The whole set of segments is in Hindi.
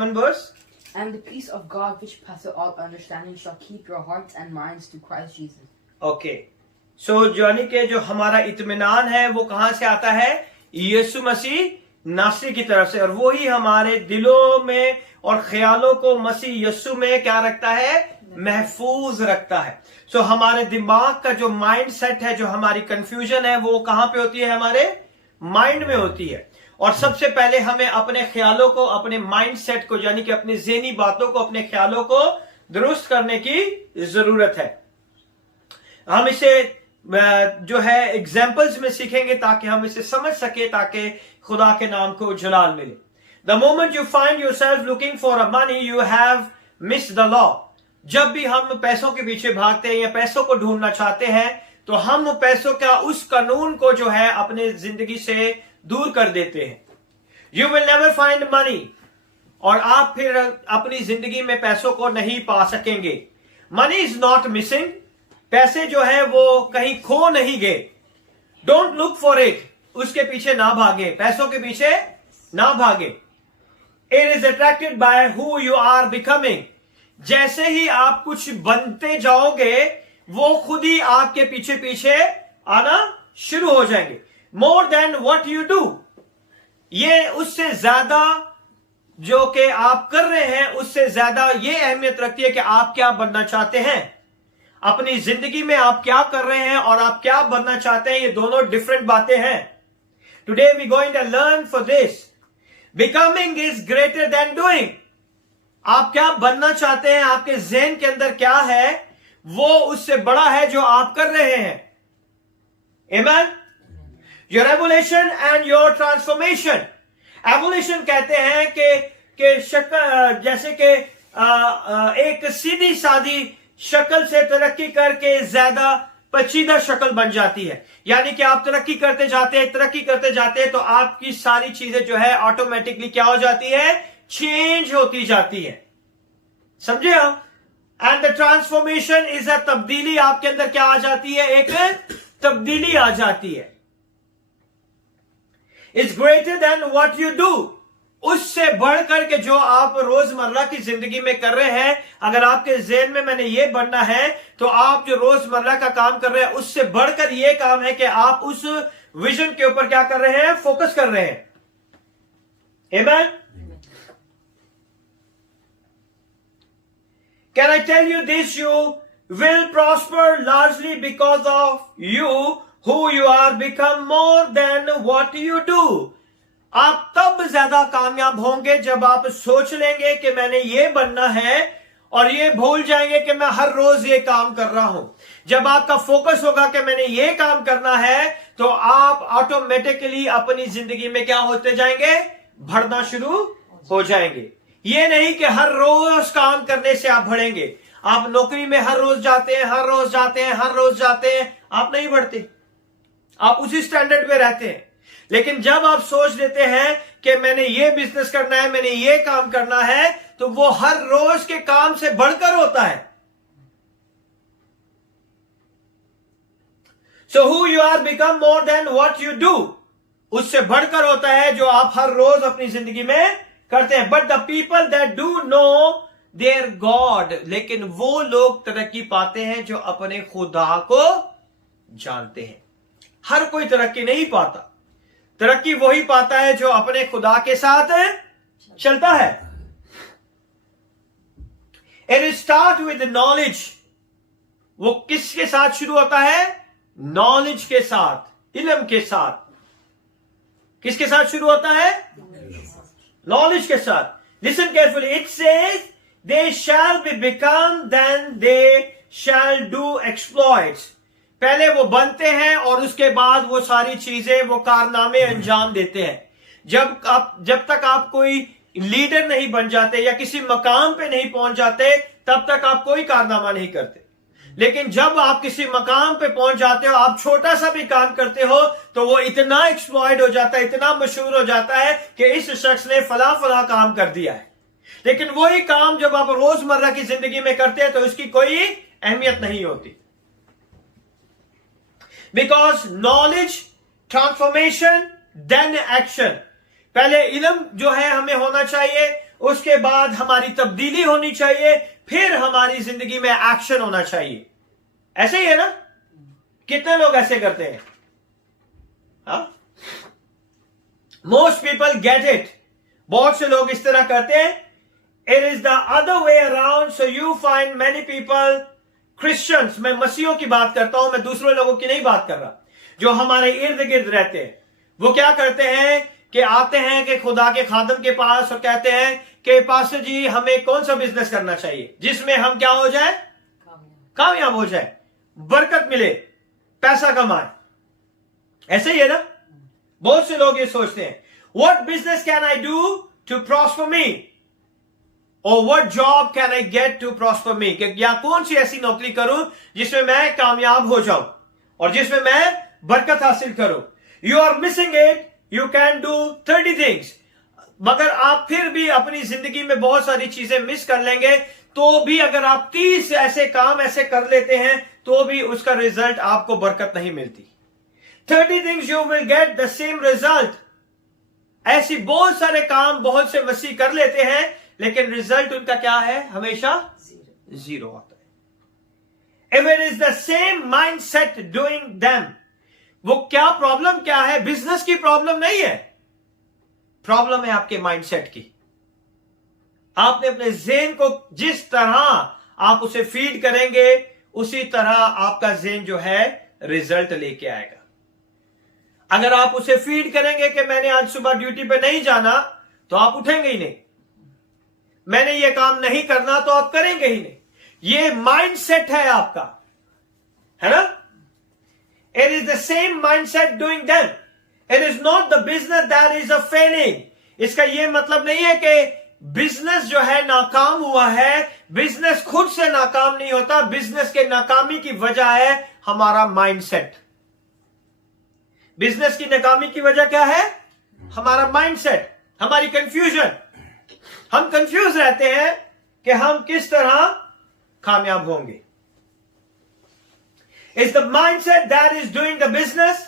verse. And the peace of God which passeth all understanding shall keep your hearts and minds through Christ Jesus. Okay. So यानी कि जो हमारा इत्मीनान है वो कहां से आता है? यीशु मसीह नासरी की तरफ से, और वो ही हमारे दिलों में और ख्यालों को मसीह यीशु में क्या रखता है? महफूज रखता है. सो हमारे दिमाग का जो माइंड सेट है, जो हमारी कंफ्यूजन है, वो कहां पे होती है? हमारे माइंड में होती है. और सबसे पहले हमें अपने ख्यालों को, अपने माइंड सेट को, यानी कि अपनी ज़हनी बातों को, अपने ख्यालों को दुरुस्त करने की जरूरत है. हम इसे जो है एग्जाम्पल्स में सीखेंगे ताकि हम इसे समझ सके, ताकि खुदा के नाम को जलाल मिले. The moment you find your self looking for a money you have missed the law. जब भी हम पैसों के पीछे भागते हैं या पैसों को ढूंढना चाहते हैं, तो हम पैसों का उस कानून को जो है अपने जिंदगी से दूर कर देते हैं. You will never find money, और आप फिर अपनी जिंदगी में पैसों को नहीं पा सकेंगे. Money is not missing. पैसे जो है वो कहीं खो नहीं गए. Don't look for it. उसके पीछे ना भागे, पैसों के पीछे ना भागे. It is attracted by who you are becoming. जैसे ही आप कुछ बनते जाओगे, वो खुद ही आपके पीछे पीछे आना शुरू हो जाएंगे. मोर देन व्हाट यू डू. ये उससे ज्यादा जो कि आप कर रहे हैं, उससे ज्यादा ये अहमियत रखती है कि आप क्या बनना चाहते हैं. अपनी जिंदगी में आप क्या कर रहे हैं और आप क्या बनना चाहते हैं, ये दोनों डिफरेंट बातें हैं. Today we going to learn for this. Becoming is greater than doing. आप क्या बनना चाहते हैं, आपके ज़हन के अंदर क्या है, वो उससे बड़ा है जो आप कर रहे हैं. आमीन. Your evolution and your transformation. Evolution कहते हैं कि शक्ल, जैसे कि एक सीधी सादी शक्ल से तरक्की करके ज्यादा पेचीदा शक्ल बन जाती है. यानी कि आप तरक्की करते जाते हैं तो आपकी सारी चीजें जो है ऑटोमेटिकली क्या हो जाती है? चेंज होती जाती है. समझे आप? And the transformation is a तब्दीली. आपके अंदर क्या आ जाती है? एक तब्दीली आ जाती है. It's greater than what you do. उससे बढ़कर के जो आप रोजमर्रा की जिंदगी में कर रहे हैं, अगर आपके ज़हन में मैंने ये बनना है, तो आप जो रोजमर्रा का काम कर रहे हैं, उससे बढ़कर ये काम है कि आप उस विजन के ऊपर क्या कर रहे हैं? फोकस कर रहे हैं. आमीन. Can I tell you this? You will prosper largely because of you, who you are, become more than what you do. आप तब ज्यादा कामयाब होंगे जब आप सोच लेंगे कि मैंने ये बनना है, और ये भूल जाएंगे कि मैं हर रोज ये काम कर रहा हूं. जब आपका फोकस होगा कि मैंने ये काम करना है, तो आप ऑटोमेटिकली अपनी जिंदगी में क्या होते जाएंगे? बढ़ना शुरू हो जाएंगे. ये नहीं कि हर रोज काम करने से आप बढ़ेंगे. आप नौकरी में हर रोज जाते हैं, आप नहीं बढ़ते. आप उसी स्टैंडर्ड पे रहते हैं. लेकिन जब आप सोच लेते हैं कि मैंने ये बिजनेस करना है, मैंने ये काम करना है, तो वो हर रोज के काम से बढ़कर होता है. So who you are become more than what you do. उससे बढ़कर होता है जो आप हर रोज अपनी जिंदगी में करते हैं. But the people that do know their God. लेकिन वो लोग तरक्की पाते हैं जो अपने खुदा को जानते हैं. हर कोई तरक्की नहीं पाता. तरक्की वही पाता है जो अपने खुदा के साथ चलता है. It start with knowledge. वो किसके साथ शुरू होता है? नॉलेज के साथ, इल्म के साथ. किसके साथ शुरू होता है? नॉलेज के साथ. Listen carefully. It says they shall be become then they shall do exploits. पहले वो बनते हैं और उसके बाद वो सारी चीजें, वो कारनामे अंजाम देते हैं. जब तक आप कोई लीडर नहीं बन जाते या किसी मकाम पे नहीं पहुंच जाते, तब तक आप कोई कारनामा नहीं करते. लेकिन जब आप किसी मकाम पे पहुंच जाते हो, आप छोटा सा भी काम करते हो, तो वो इतना एक्सप्लॉइट हो जाता है, इतना मशहूर हो जाता है कि इस शख्स ने फला फला काम कर दिया है. लेकिन वही काम जब आप रोजमर्रा की जिंदगी में करते हैं, तो उसकी कोई अहमियत नहीं होती. Because knowledge, transformation, then action. पहले इल्म जो है हमें होना चाहिए, उसके बाद हमारी तब्दीली होनी चाहिए, फिर हमारी जिंदगी में एक्शन होना चाहिए। ऐसे ही है ना? कितने लोग ऐसे करते हैं? Most people get it. बहुत से लोग इस तरह करते हैं। It is the other way around. So you find many people, Christians, मैं मसीहों की बात करता हूं, मैं दूसरे लोगों की नहीं बात कर रहा, जो हमारे इर्द गिर्द रहते हैं। वो क्या करते हैं कि आते हैं कि खुदा के खादम के पास और कहते हैं कि पास्टर जी हमें कौन सा बिजनेस करना चाहिए जिसमें हम क्या हो जाए? कामयाब हो जाए, बरकत मिले, पैसा कमाए। ऐसे ही है ना? बहुत से लोग ये सोचते हैं, what business can I do to prosper me, और what job can I get to prosper me, या कौन सी ऐसी नौकरी करूं जिसमें मैं कामयाब हो जाऊं और जिसमें मैं बरकत हासिल करूं। You are missing it. You can do 30 things, मगर आप फिर भी अपनी जिंदगी में बहुत सारी चीजें मिस कर लेंगे। तो भी अगर आप 30 ऐसे काम ऐसे कर लेते हैं तो भी उसका रिजल्ट आपको बरकत नहीं मिलती। 30 things you will get the same result. ऐसी बहुत सारे काम बहुत से मसीह कर लेते हैं, लेकिन रिजल्ट उनका क्या है? हमेशा जीरो आता है। If it is the same mind set doing them, वो क्या प्रॉब्लम क्या है? बिजनेस की प्रॉब्लम नहीं है, प्रॉब्लम है आपके माइंडसेट की। आपने अपने ज़हन को जिस तरह आप उसे फीड करेंगे, उसी तरह आपका ज़हन जो है रिजल्ट लेके आएगा। अगर आप उसे फीड करेंगे कि मैंने आज सुबह ड्यूटी पे नहीं जाना, तो आप उठेंगे ही नहीं। मैंने ये काम नहीं करना, तो आप करेंगे ही नहीं। ये माइंडसेट है आपका, है ना? It is the same mindset doing them. It is not the business that is a failing. इसका ये मतलब नहीं है कि बिजनेस जो है नाकाम हुआ है। बिजनेस खुद से नाकाम नहीं होता, बिजनेस के नाकामी की वजह है हमारा माइंडसेट। बिजनेस की नाकामी की वजह क्या है? हमारा माइंडसेट, हमारी कंफ्यूजन। हम कंफ्यूज रहते हैं कि हम किस तरह कामयाब होंगे। Is the mindset that is doing the business?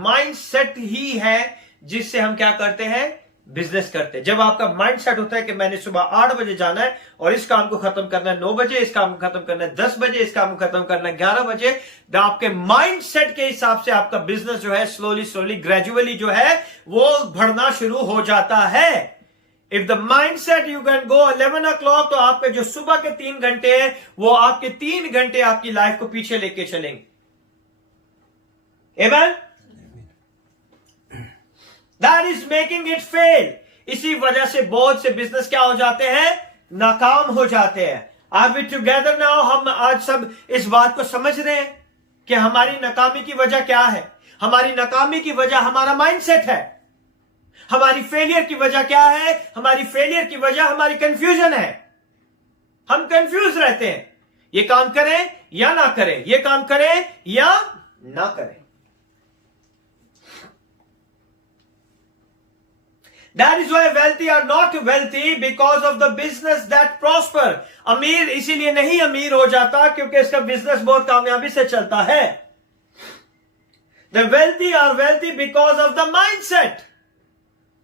Mindset ही है जिससे हम क्या करते हैं? बिजनेस करते हैं। जब आपका माइंडसेट होता है कि मैंने सुबह 8 बजे जाना है और इस काम को खत्म करना है 9 बजे, इस काम को खत्म करना है 10 बजे, इस काम को खत्म करना है 11 बजे, तो आपके माइंडसेट के हिसाब से आपका बिजनेस जो है स्लोली ग्रेजुअली जो है वो बढ़ना शुरू हो जाता है। If the mindset you can go 11 o'clock, तो आपके जो सुबह के 3 घंटे हैं वो आपके 3 घंटे आपकी लाइफ को पीछे लेके चलेंगे। Amen? That is making it fail. इसी वजह से बहुत से बिजनेस क्या हो जाते हैं? नाकाम हो जाते हैं। Are we together now? हम आज सब इस बात को समझ रहे हैं कि हमारी नाकामी की वजह क्या है? हमारी नाकामी की वजह हमारा माइंडसेट है। हमारी फेलियर की वजह क्या है? हमारी फेलियर की वजह हमारी कंफ्यूजन है। हम कंफ्यूज रहते हैं, ये काम करें या ना करें, ये काम करें या ना करें। That is why wealthy are not wealthy because of the business that prosper. अमीर इसीलिए नहीं अमीर हो जाता क्योंकि इसका बिजनेस बहुत कामयाबी से चलता है। The wealthy are wealthy because of the mindset.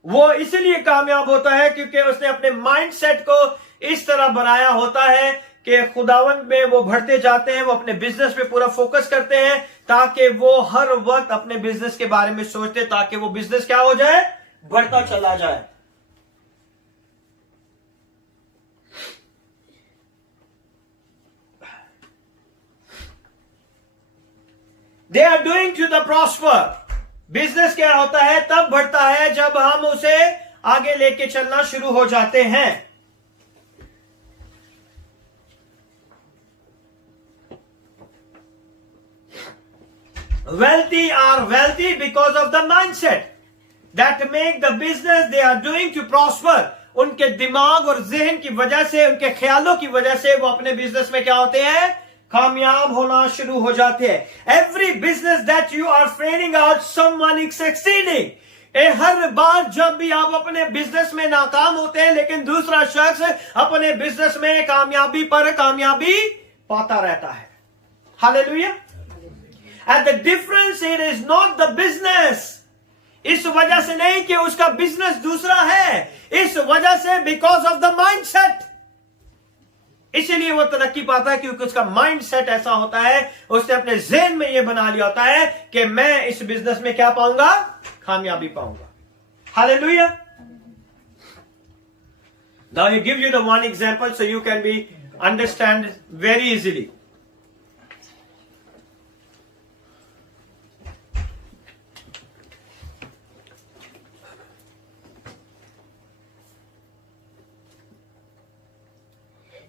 वो इसीलिए कामयाब होता है क्योंकि उसने अपने माइंडसेट को इस तरह बनाया होता है कि खुदावंद में वो बढ़ते जाते हैं, वो अपने बिजनेस पे पूरा फोकस करते हैं ताकि वो हर वक्त अपने बिजनेस के बारे में सोचते, ताकि वो बिजनेस क्या हो जाए? बढ़ता चला जाए। They are doing to the prosper. Business क्या होता है? तब बढ़ता है जब हम उसे आगे लेके चलना शुरू हो जाते हैं। Wealthy are wealthy because of the mindset that make the business they are doing to prosper. उनके दिमाग और ज़हन की वजह से, उनके ख्यालों की वजह से वो अपने बिजनेस में क्या होते हैं? कामयाब होना शुरू हो जाते हैं। Every business that you are failing out, someone is succeeding. हर बार जब भी आप अपने बिजनेस में नाकाम होते हैं लेकिन दूसरा शख्स अपने बिजनेस में कामयाबी पर कामयाबी पाता रहता है। Hallelujah. And the difference it is not the business, इस वजह से नहीं कि उसका बिजनेस दूसरा है, इस वजह से बिकॉज ऑफ द माइंडसेट। इसीलिए वो तरक्की पाता है क्योंकि उसका माइंडसेट ऐसा होता है, उसने अपने ज़हन में ये बना लिया होता है कि मैं इस बिजनेस में क्या पाऊंगा, कामयाबी पाऊंगा। Hallelujah. Now I give you the one example so you can be understand very easily.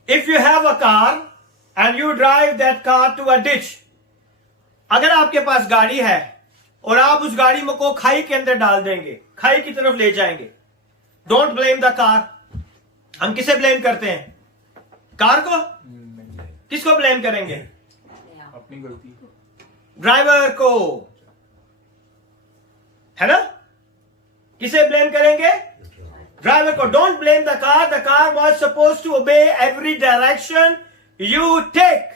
If you have a car and you drive that car to a ditch, अगर आपके पास गाड़ी है और आप उस गाड़ी को खाई के अंदर डाल देंगे, खाई की तरफ ले जाएंगे, डोंट ब्लेम द कार। हम किसे ब्लेम करते हैं? कार को? किसको ब्लेम करेंगे? अपनी गलती, ड्राइवर को, है ना? किसे ब्लेम करेंगे? ड्राइवर को। Don't blame the car was suppose to obey every direction you take.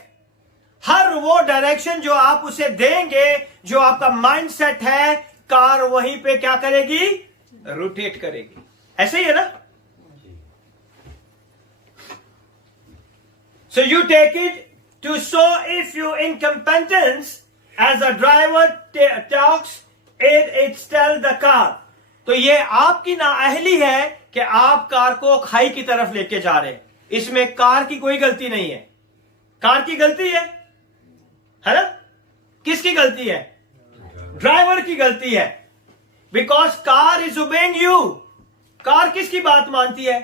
हर वो डायरेक्शन जो आप उसे देंगे, जो आपका माइंडसेट है, कार वहीं पे क्या करेगी? रोटेट करेगी। ऐसे ही है ना? So you take it to show if your incompetence as a driver talks, it tells the car. तो ये आपकी नाअहली है कि आप कार को खाई की तरफ लेके जा रहे हैं। इसमें कार की कोई गलती नहीं है। कार की गलती है ना? किसकी गलती है? ड्राइवर की गलती है। Because car is obeying you. Car किसकी बात मानती है?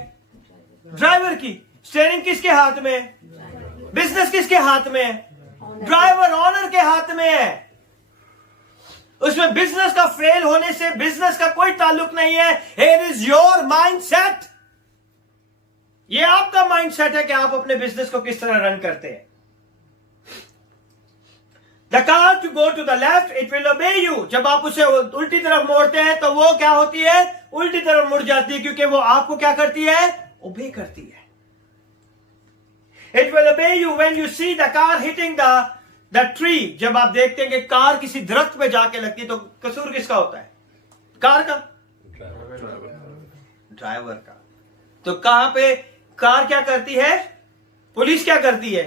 ड्राइवर की। स्टीयरिंग किसके हाथ में है? बिजनेस किसके हाथ में है? ड्राइवर ऑनर के हाथ में है। उसमें बिजनेस का फेल होने से बिजनेस का कोई ताल्लुक नहीं है। Here is your mindset। ये आपका माइंडसेट है कि आप अपने बिजनेस को किस तरह रन करते हैं। The car to go to the left, it will obey you। जब आप उसे उल्टी तरफ मोड़ते हैं तो वो क्या होती है? उल्टी तरफ मुड़ जाती है, क्योंकि वो आपको क्या करती है? ओबे करती है। It will obey you when you see the car hitting the tree। जब आप देखते हैं कि कार किसी दरख्त पे जाके लगती है तो कसूर किसका होता है? कार का? ड्राइवर का। तो कहां पे कार क्या करती है? पुलिस क्या करती है?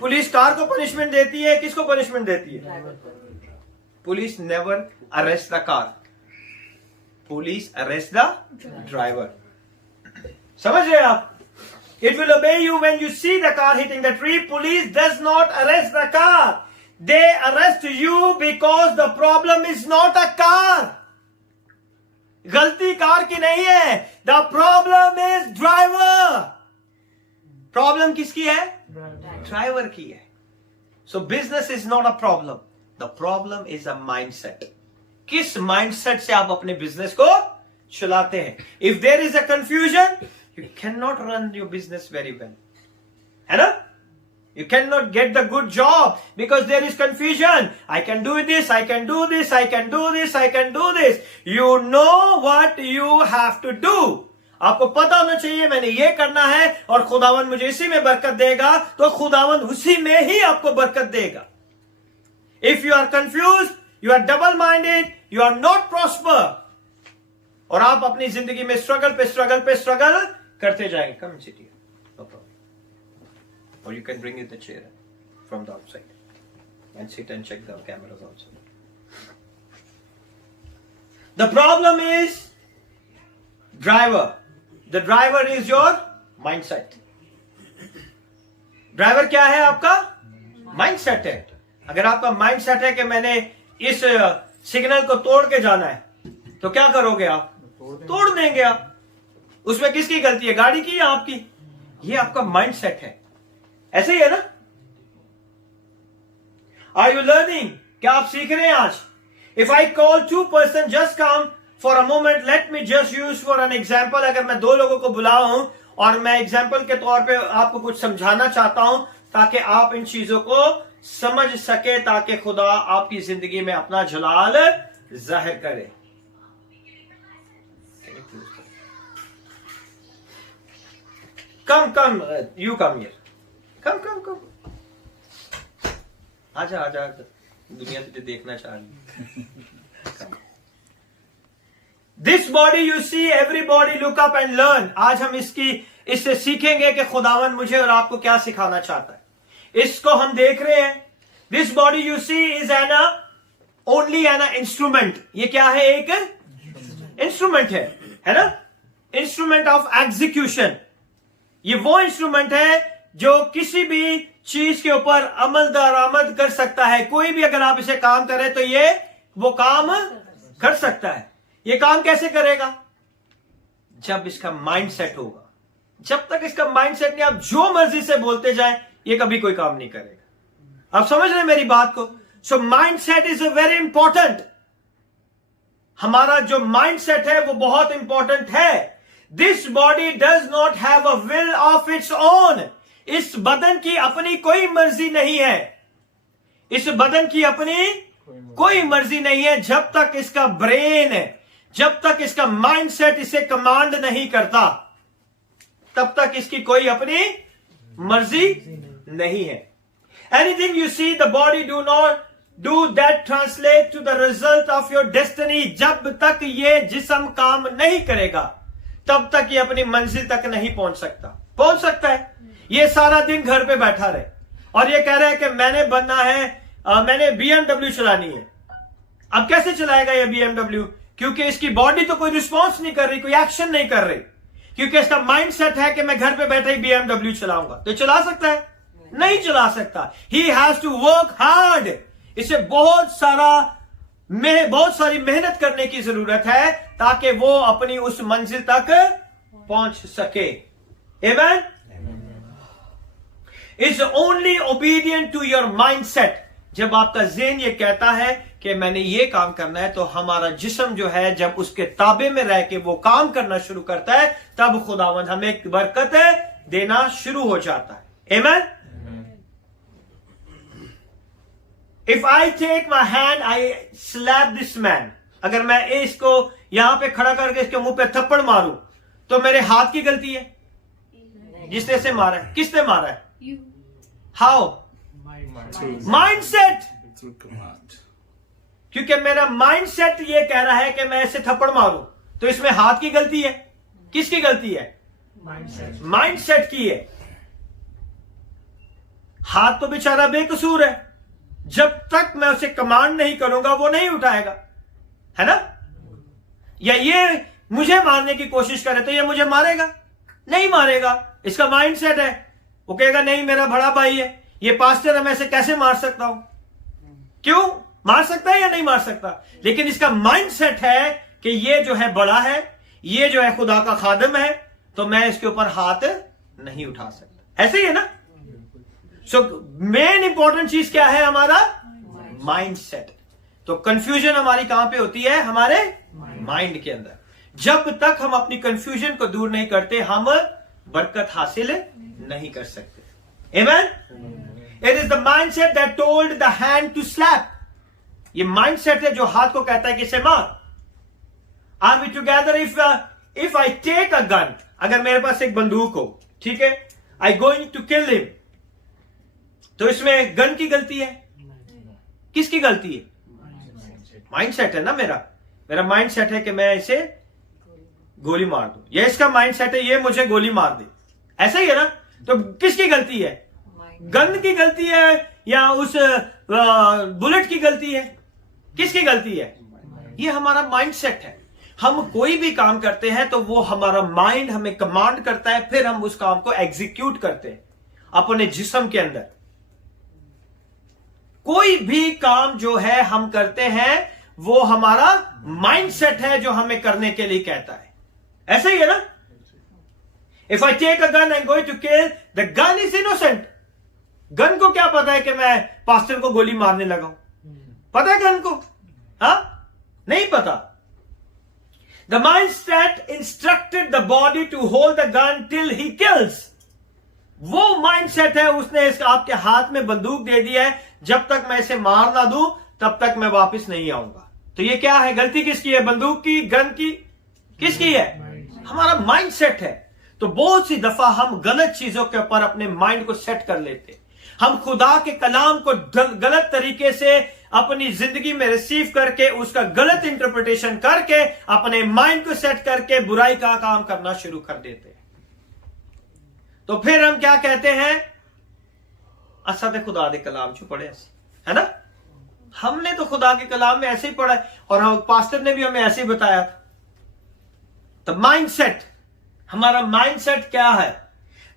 पुलिस कार को पनिशमेंट देती है। किसको पनिशमेंट देती है? Police never arrest the car, police arrest the driver. समझ रहे आप? It will obey you when you see the car hitting the tree. Police does not arrest the car. They arrest you because the problem is not a car. गलती कार की नहीं है। The problem is driver. Problem किसकी है? ड्राइवर की है। So business is not a problem. The problem is a mindset. किस mindset से आप अपने बिजनेस को चलाते हैं? If there is a confusion, you cannot run your business very well. है ना? You cannot get the good job because there is confusion. I can do this, I can do this, I can do this, I can do this. You know what you have to do. आपको पता होना चाहिए मैंने ये करना है और खुदावन मुझे इसी में बरकत देगा, तो खुदावन उसी में ही आपको बरकत देगा। If you are confused, you are double minded, you are not prosper. और आप अपनी जिंदगी में स्ट्रगल पे स्ट्रगल पे स्ट्रगल करते जाएंगे। Come and sit here. No problem. Or you can bring it the chair from the outside and sit and check the cameras also. The problem is driver. The driver is your mindset. Driver क्या है? आपका माइंडसेट है। अगर आपका माइंडसेट है कि मैंने इस सिग्नल को तोड़ के जाना है, तो क्या करोगे आप? तोड़ देंगे आप। उसमें किसकी गलती है? गाड़ी की या आपकी? ये आपका माइंडसेट है। ऐसे ही है ना? Are you learning? क्या आप सीख रहे हैं आज? If I call 2 person, just come for a moment, let me just use for an example. अगर मैं 2 लोगों को बुलाऊं और मैं एग्जाम्पल के तौर पे आपको कुछ समझाना चाहता हूं ताकि आप इन चीजों को समझ सके, ताकि खुदा आपकी जिंदगी में अपना जलाल जाहिर करे। कम यू कम हियर, कम आजा, दुनिया तुझे देखना चाह रही। This body you see, everybody look up and learn. आज हम इससे सीखेंगे कि खुदावन मुझे और आपको क्या सिखाना चाहता है। इसको हम देख रहे हैं। This body you see is an only an instrument. ये क्या है? एक इंस्ट्रूमेंट है ना? Instrument of execution. ये वो इंस्ट्रूमेंट है जो किसी भी चीज के ऊपर अमल दरामद कर सकता है। कोई भी अगर आप इसे काम करें तो ये वो काम कर सकता है। ये काम कैसे करेगा? जब इसका माइंड सेट होगा। जब तक इसका माइंड सेट नहीं, आप जो मर्जी से बोलते जाएं, ये कभी कोई काम नहीं करेगा। आप समझ रहे हैं मेरी बात को? So mind set is very important. हमारा जो माइंड सेट है वो बहुत इंपॉर्टेंट है। This body does not have a will of its own. इस बदन की अपनी कोई मर्जी नहीं है। इस बदन की अपनी कोई मर्जी नहीं है। जब तक इसका ब्रेन है, जब तक इसका माइंड सेट इसे कमांड नहीं करता, तब तक इसकी कोई अपनी मर्जी नहीं है। Anything you see the body do not do that translate to the result of your destiny. जब तक ये जिस्म काम नहीं करेगा, तब तक ये अपनी मंजिल तक नहीं पहुंच सकता। पहुंच सकता है ये सारा दिन घर पे बैठा रहे और ये कह रहा है कि मैंने बनना है, मैंने BMW चलानी है। अब कैसे चलाएगा ये BMW? क्योंकि इसकी बॉडी तो कोई रिस्पॉन्स नहीं कर रही, कोई एक्शन नहीं कर रही, क्योंकि इसका माइंड सेट है कि मैं घर पे बैठे ही BMW चलाऊंगा। तो चला सकता है? नहीं चला सकता। He has to work hard. इसे बहुत सारी मेहनत करने की जरूरत है ताकि वो अपनी उस मंजिल तक पहुंच सके। Amen. Is only obedient to your mind set. जब आपका ज़हन ये कहता है कि मैंने ये काम करना है, तो हमारा जिस्म जो है जब उसके ताबे में रह के वो काम करना शुरू करता है, तब खुदावंद हमें बरकत देना शुरू हो जाता है। Amen. If I take my hand I slap this man. अगर मैं इसको यहां पे खड़ा करके इसके मुंह पे थप्पड़ मारूं, तो मेरे हाथ की गलती है? जिसने इसे मारा है, किसने मारा है? हाउ? Mind set. क्योंकि मेरा माइंड सेट ये कह रहा है कि मैं इसे थप्पड़ मारूं, तो इसमें हाथ की गलती है? किसकी गलती है? माइंड सेट की है। हाथ तो बेचारा बेकसूर है। जब तक मैं उसे कमांड नहीं करूंगा वो नहीं उठाएगा, है ना? या ये मुझे मारने की कोशिश करे तो ये मुझे मारेगा? नहीं मारेगा। इसका माइंड सेट है। वो कहेगा नहीं मेरा बड़ा भाई है, ये पास्टर है, मैं इसे कैसे मार सकता हूं? क्यों? मार सकता है या नहीं मार सकता? लेकिन इसका माइंड सेट है कि ये जो है बड़ा है, ये जो है खुदा का खादम है, तो मैं इसके ऊपर हाथ नहीं उठा सकता। ऐसे ही है ना? सो मेन इंपॉर्टेंट चीज क्या है? हमारा माइंड सेट। तो कंफ्यूजन हमारी कहां पे होती है? हमारे माइंड के अंदर। जब तक हम अपनी कंफ्यूजन को दूर नहीं करते, हम बरकत हासिल नहीं कर सकते। Amen. It is the mind set that told the hand to slap. ये माइंड सेट है जो हाथ को कहता है कि इसे मार। Are we together? If I take a gun, अगर मेरे पास एक बंदूक हो, ठीक है, I going to kill him, तो इसमें गन की गलती है? किसकी गलती है? माइंड सेट है ना मेरा माइंड सेट है कि मैं इसे गोली मार दूं, या इसका माइंड सेट है ये मुझे गोली मार दे। ऐसा ही है ना? तो किसकी गलती है? गन की गलती है या उस बुलेट की गलती है? किसकी गलती है? ये हमारा माइंड सेट है। हम कोई भी काम करते हैं तो वो हमारा माइंड हमें कमांड करता है, फिर हम उस काम को एग्जीक्यूट करते हैं अपने जिस्म के अंदर। कोई भी काम जो है हम करते हैं वो हमारा माइंड सेट है जो हमें करने के लिए कहता है। ऐसा ही है ना? If I take a gun and going to kill, the gun is innocent. Gun को क्या पता है कि मैं पास्टर को गोली मारने लगा हूं? पता है गन को? नहीं पता। The mind set instructed the body to hold the gun till he kills. वो माइंड सेट है, उसने आपके हाथ में बंदूक दे दी है, जब तक मैं इसे मार ना दूं तब तक मैं वापस नहीं आऊंगा। तो ये क्या है? गलती किसकी है? बंदूक की? गन की? किसकी है? हमारा माइंड सेट है। तो बहुत सी दफा हम गलत चीजों के ऊपर अपने माइंड को सेट कर लेते। हम खुदा के कलाम को गलत तरीके से अपनी जिंदगी में रिसीव करके उसका गलत इंटरप्रिटेशन करके अपने माइंड को सेट करके बुराई का काम करना शुरू कर देते हैं। तो फिर हम क्या कहते हैं, असा ते खुदा दे कलाम चो पढ़े, है ना, हमने तो खुदा के कलाम में ऐसे ही पढ़ा है और हम पास्टर ने भी हमें ऐसे ही बताया था। तो माइंडसेट, हमारा माइंडसेट क्या है?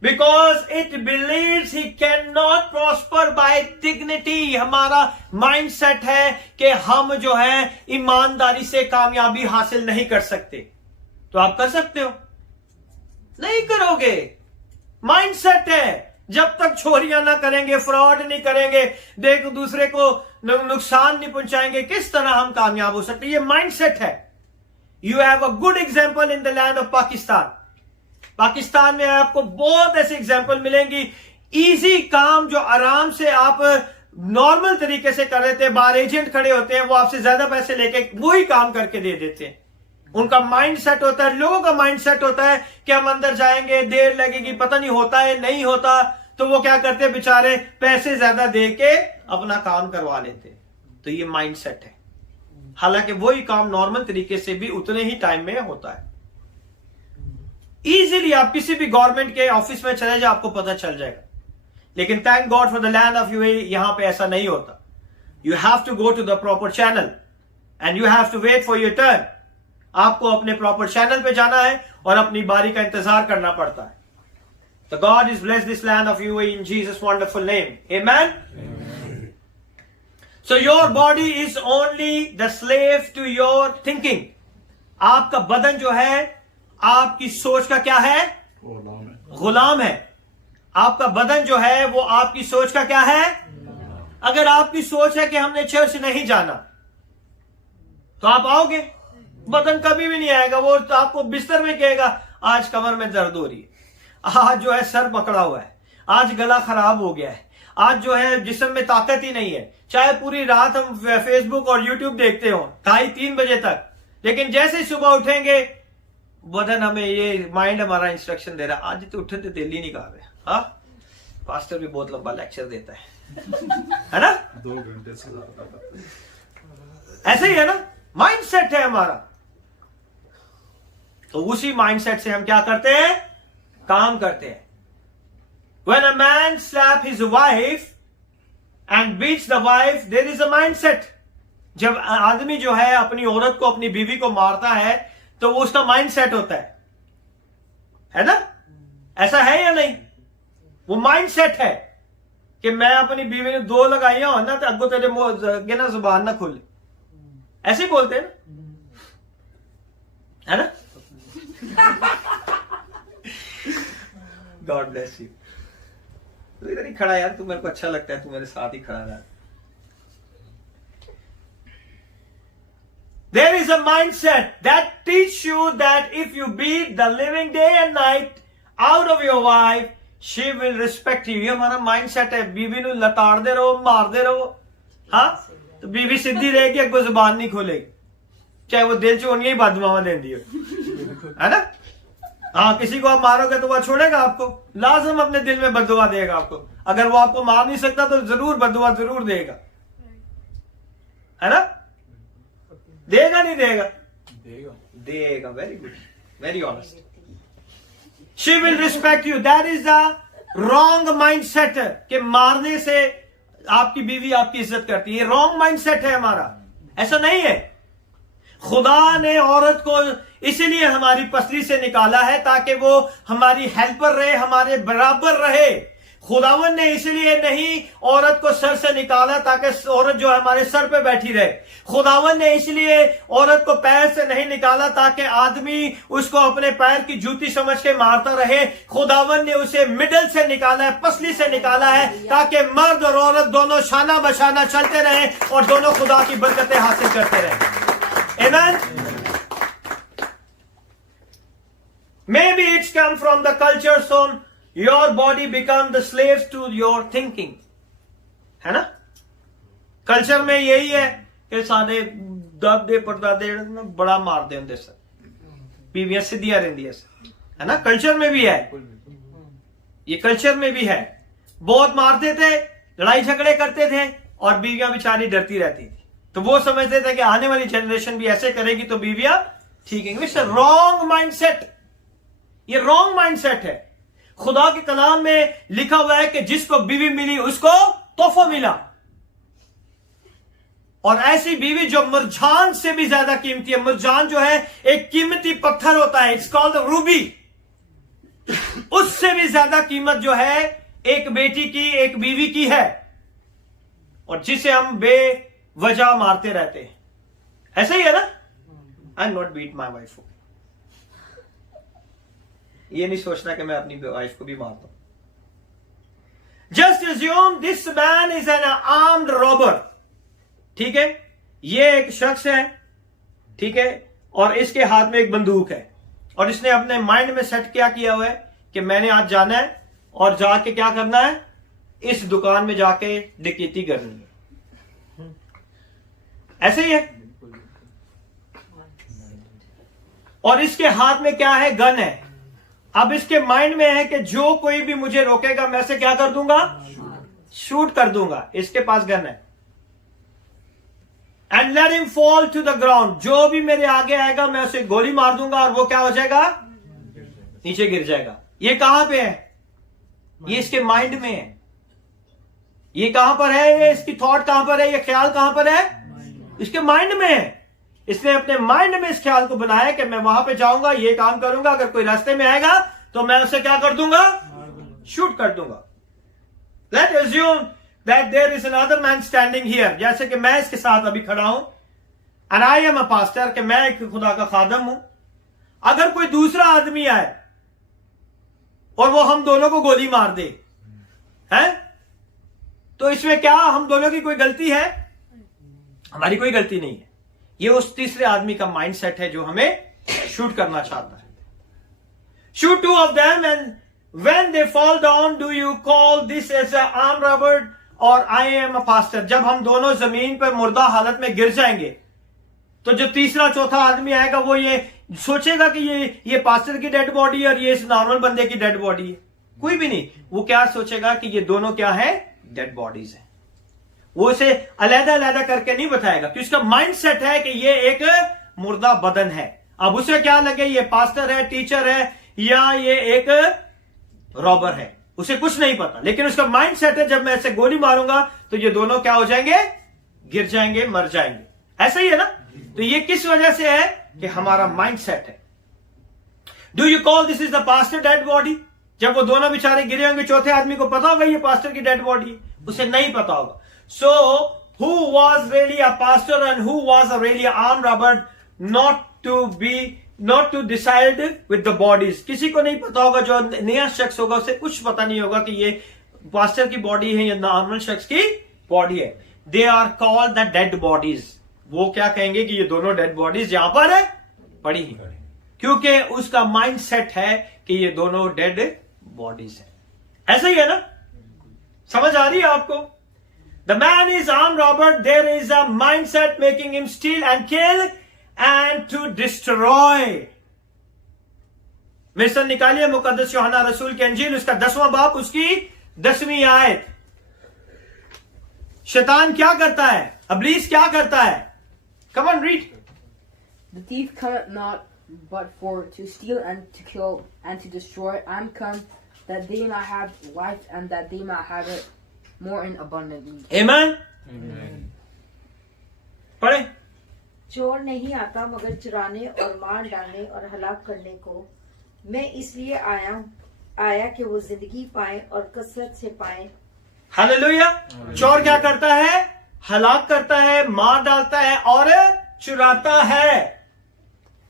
Because it believes he can not prosper by dignity. हमारा माइंडसेट है कि हम जो है ईमानदारी से कामयाबी हासिल नहीं कर सकते। तो आप कर सकते हो? नहीं करोगे। माइंडसेट है, जब तक चोरियां ना करेंगे, फ्रॉड नहीं करेंगे, देख दूसरे को नुकसान नहीं पहुंचाएंगे, किस तरह हम कामयाब हो सकते? ये माइंडसेट है। You have a good example in the land of Pakistan. Pakistan में आपको बहुत ऐसे एग्जांपल मिलेंगी, इजी काम जो आराम से आप नॉर्मल तरीके से कर रहे थे, बाहर एजेंट खड़े होते हैं, वो आपसे ज्यादा पैसे लेके वही काम करके दे देते हैं। उनका माइंड सेट होता है, लोगों का माइंड सेट होता है कि हम अंदर जाएंगे, देर लगेगी, पता नहीं होता है नहीं होता, तो वो क्या करते हैं बेचारे, पैसे ज्यादा दे के अपना काम करवा लेते। तो ये माइंड सेट है, हालांकि वही काम नॉर्मल तरीके से भी उतने ही टाइम में होता है। इजीली आप किसी भी गवर्नमेंट के ऑफिस में चले जाए, आपको पता चल जाएगा। लेकिन thank God for the land of UAE, यहां पे ऐसा नहीं होता। You have to go to the proper channel and you have to wait for your turn. आपको अपने प्रॉपर चैनल पे जाना है और अपनी बारी का इंतजार करना पड़ता है। तो God is bless this land of UAE in Jesus wonderful name, amen. So your body is only the slave to your thinking. आपका बदन जो है आपकी सोच का क्या है? गुलाम है। आपका बदन जो है वो आपकी सोच का क्या है? अगर आपकी सोच है कि हमने चर्च नहीं जाना, तो आप आओगे? बदन कभी भी नहीं आएगा। वो आपको बिस्तर में कहेगा आज कमर में दर्द हो रही है, आज जो है सर पकड़ा हुआ है, आज गला खराब हो गया है, आज जो है जिस्म में ताकत ही नहीं है। चाहे पूरी रात हम फेसबुक और यूट्यूब देखते हो 2:30-3 बजे तक, लेकिन जैसे ही सुबह उठेंगे बदन हमें, ये माइंड हमारा इंस्ट्रक्शन दे रहा है आज तो उठने तो दिल ही नहीं कर रहा। हाँ, पास्टर भी बहुत लंबा लेक्चर देता है ना? 2 घंटे से ऐसे ही है ना, माइंडसेट है हमारा। तो उसी माइंडसेट से हम क्या करते हैं? काम करते हैं। When a man slaps his wife and beats the wife, there is a mindset. जब आदमी जो है अपनी औरत को, अपनी बीवी को मारता है, तो वो उसका माइंडसेट होता है ना? ऐसा है या नहीं? वो माइंडसेट है कि मैं अपनी बीवी ने 2 लगाइया हो ना, तो अगो तेरे मुंह ना जुबान ना खुले, ऐसे ही बोलते हैं ना, है ना? God bless you. तू इधर ही खड़ा यार, तू मेरे को अच्छा लगता है, तू मेरे साथ ही खड़ा रहा। There is a mindset that teach you that if you beat the living day and night out of your wife, she will respect you. ये हमारा mindset है। बीवी ਨੂੰ लताड़ते रहो, मारते रहो, हाँ, तो बीवी सीधी रहेगी, अगो जुबान नहीं खोलेगी, चाहे वो दिल चोनिया ही बददुआवां देती है ना? हाँ, किसी को आप मारोगे तो वह छोड़ेगा आपको, लाजम अपने दिल में बददुआ देगा आपको। अगर वो आपको मार नहीं सकता तो जरूर बददुआ जरूर देगा, है ना? देगा नहीं देगा? देगा। Very good, very honest. She will respect you. That is the wrong mindset कि मारने से आपकी बीवी आपकी इज्जत करती है। रॉन्ग माइंडसेट है हमारा, ऐसा नहीं है। खुदा ने औरत को इसीलिए हमारी पसली से निकाला है ताकि वो हमारी हेल्पर रहे, हमारे बराबर रहे। खुदावन ने इसलिए नहीं औरत को सर से निकाला ताकि औरत जो हमारे सर पे बैठी रहे। खुदावन ने इसलिए औरत को पैर से नहीं निकाला ताकि आदमी उसको अपने पैर की जूती समझ के मारता रहे। खुदावन ने उसे मिडल से निकाला है, पसली से निकाला है, ताकि मर्द और औरत दोनों शाना बशाना चलते रहे और दोनों खुदा की बरकतें हासिल करते रहे। आमीन। Maybe it's come from the culture, so your body become the slaves to your thinking, है ना? कल्चर में यही है कि सादे दादे परदादे बड़ा मारते होंगे सर, बीवियां सीधियां रहती है ना? कल्चर में भी है, ये कल्चर में भी है। बहुत मारते थे, लड़ाई झगड़े करते थे और बीवियां बेचारी डरती रहती थी। तो वो समझते थे कि आने वाली जनरेशन भी ऐसे करेगी तो बीवियां ठीक है। इट्स रॉन्ग माइंडसेट, ये रॉन्ग माइंडसेट है। खुदा के कलाम में लिखा हुआ है कि जिसको बीवी मिली उसको तोहफा मिला, और ऐसी बीवी जो मुरझान से भी ज्यादा कीमती है। मुरझान जो है एक कीमती पत्थर होता है, इट्स कॉल्ड रूबी। उससे भी ज्यादा कीमत जो है एक बेटी की, एक बीवी की है, और जिसे हम बेवजह मारते रहते हैं। ऐसा ही है ना? आई नॉट बीट माई वाइफ। ये नहीं सोचना कि मैं अपनी वाइफ को भी मारता हूं। Just assume this man is an armed robber. ठीक है, ये एक शख्स है, ठीक है, और इसके हाथ में एक बंदूक है, और इसने अपने माइंड में सेट क्या किया हुआ है कि मैंने आज जाना है और जाके क्या करना है, इस दुकान में जाके डकैती करनी है। ऐसे ही है। और इसके हाथ में क्या है? गन है। अब इसके माइंड में है कि जो कोई भी मुझे रोकेगा मैं उसे क्या कर दूंगा? शूट कर दूंगा। इसके पास गन है। And let him fall to the ground. जो भी मेरे आगे आएगा मैं उसे गोली मार दूंगा और वो क्या हो जाएगा? नीचे गिर जाएगा। ये कहां पे है? ये इसके माइंड में है। ये कहां पर है? ये इसकी थॉट कहां पर है? ये ख्याल कहां पर है? इसके माइंड में है। इसने अपने माइंड में इस ख्याल को बनाया कि मैं वहां पे जाऊंगा, ये काम करूंगा, अगर कोई रास्ते में आएगा तो मैं उसे क्या कर दूंगा? शूट कर दूंगा। Let assume that there is another man standing here. जैसे कि मैं इसके साथ अभी खड़ा हूं, and I am a pastor, कि मैं एक खुदा का खादम हूं। अगर कोई दूसरा आदमी आए और वो हम दोनों को गोली मार दे, हैं, तो इसमें क्या हम दोनों की कोई गलती है? हमारी कोई गलती नहीं है। ये उस तीसरे आदमी का माइंडसेट है जो हमें शूट करना चाहता है। Shoot two of them and when they fall down do you call this as a arm robber और आई एम अ पास्टर। जब हम दोनों जमीन पर मुर्दा हालत में गिर जाएंगे तो जो तीसरा चौथा आदमी आएगा वो ये सोचेगा कि ये पास्टर की डेड बॉडी है और ये इस नॉर्मल बंदे की डेड बॉडी है। कोई भी नहीं। वो क्या सोचेगा कि ये दोनों क्या है? डेड बॉडीज है। वो उसे अलग अलग करके नहीं बताएगा कि उसका माइंडसेट है कि ये एक मुर्दा बदन है। अब उसे क्या लगे ये पास्टर है, टीचर है, या ये एक रॉबर है, उसे कुछ नहीं पता। लेकिन उसका माइंडसेट है जब मैं ऐसे गोली मारूंगा तो ये दोनों क्या हो जाएंगे? गिर जाएंगे, मर जाएंगे। ऐसा ही है ना? तो ये किस वजह से है? कि हमारा माइंडसेट है। Do you call this is the pastor dead body? जब वो दोनों बेचारे गिरे होंगे, चौथे आदमी को पता होगा ये पास्टर की डेड बॉडी है? उसे नहीं पता होगा। So, who was really a pastor and who was a really armed robber? Not to decide with the bodies. किसी को नहीं पता होगा, जो नया शख्स होगा उसे कुछ पता नहीं होगा कि ये पास्टर की बॉडी है या नॉर्मल शख्स की बॉडी है। They are called the dead bodies. वो क्या कहेंगे कि ये दोनों डेड बॉडीज यहां पर है पड़ी ही, क्योंकि उसका माइंड सेट है कि ये दोनों डेड बॉडीज है। ऐसा ही है ना? समझ आ रही है आपको? The man is armed robber. There is a mindset making him steal and kill and to destroy. Mission निकालिए मुकद्दस यूहन्ना रसूल की अंजील, उसका 10वां बाब, उसकी 10वीं आयत। शैतान क्या करता है? अब्लीस क्या करता है? Come on, read. The thief cometh not but for to steal and to kill and to destroy. I am come that they might have life and that they might have it more in abundantly. Amen. पढ़े। चोर नहीं आता मगर चुराने और मार डालने और हलाक करने को। मैं इसलिए आया कि वो जिंदगी पाए और कसरत से पाए। हालेलुया। चोर क्या करता है? हलाक करता है, मार डालता है और चुराता है।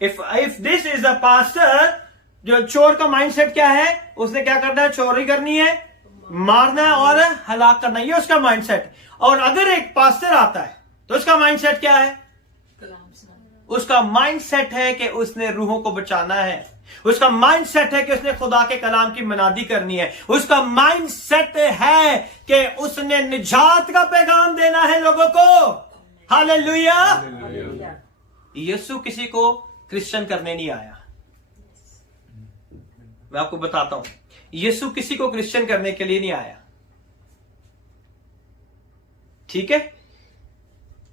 If this is a pastor, जो चोर का माइंडसेट क्या है? उसने क्या करना है? चोरी करनी है, मारना है और हलाक करना, ये उसका माइंडसेट। और अगर एक पास्टर आता है तो उसका माइंडसेट क्या है? उसका माइंडसेट है कि उसने रूहों को बचाना है। उसका माइंडसेट है कि उसने खुदा के कलाम की मनादी करनी है। उसका माइंडसेट है कि उसने निजात का पैगाम देना है लोगों को। हालेलुया। यीशु किसी को क्रिश्चियन करने नहीं आया। मैं आपको बताता हूं, यीशु किसी को क्रिश्चियन करने के लिए नहीं आया। ठीक है,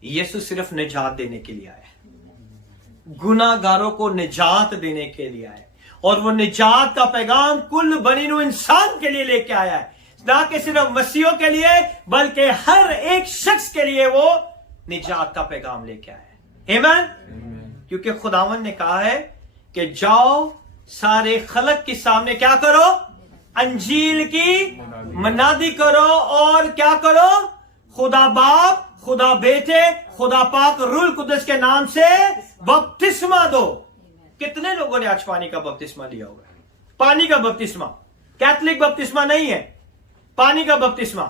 यीशु सिर्फ निजात देने के लिए आया, गुनाहगारों को निजात देने के लिए आया, और वो निजात का पैगाम कुल बनीनु इंसान के लिए लेके आया है, ना कि सिर्फ मसीहों के लिए बल्कि हर एक शख्स के लिए वो निजात का पैगाम लेके आया है। आमीन। क्योंकि खुदावन ने कहा है कि जाओ सारे खलक के सामने क्या करो, अंजील की मनादी करो, और क्या करो, खुदा बाप, खुदा बेटे, खुदा पाक रूल कुदस के नाम से बपतिस्मा दो। कितने लोगों ने आज पानी का बपतिस्मा लिया होगा? पानी का बपतिस्मा, कैथोलिक बपतिस्मा नहीं है, पानी का बपतिस्मा।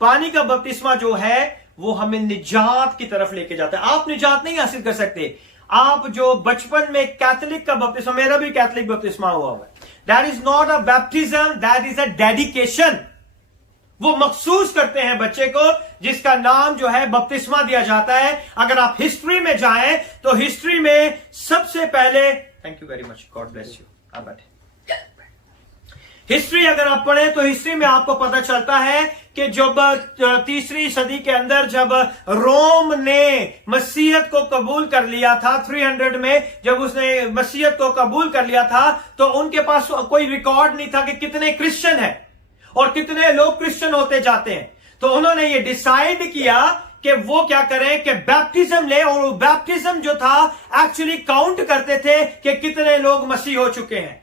पानी का बपतिस्मा जो है वो हमें निजात की तरफ लेके जाता है। आप निजात नहीं हासिल कर सकते। आप जो बचपन में कैथोलिक का बपतिस्मा, मेरा भी कैथोलिक बपतिस्मा हुआ है, that is not a baptism, that is a dedication. वो मखसूस करते हैं बच्चे को, जिसका नाम जो है बपतिस्मा दिया जाता है। अगर आप हिस्ट्री में जाएं तो हिस्ट्री में सबसे पहले, thank you very much, God bless you, आप बैठे। हिस्ट्री अगर आप पढ़ें तो हिस्ट्री में आपको पता चलता है कि जब तीसरी सदी के अंदर जब रोम ने मसीहत को कबूल कर लिया था, 300 में जब उसने मसीहत को कबूल कर लिया था, तो उनके पास कोई रिकॉर्ड नहीं था कि कितने क्रिश्चियन हैं और कितने लोग क्रिश्चियन होते जाते हैं। तो उन्होंने ये डिसाइड किया कि वो क्या करें कि बैप्टिज्म ले, और वो बैप्टिज्म जो था एक्चुअली काउंट करते थे कि कितने लोग मसीह हो चुके हैं,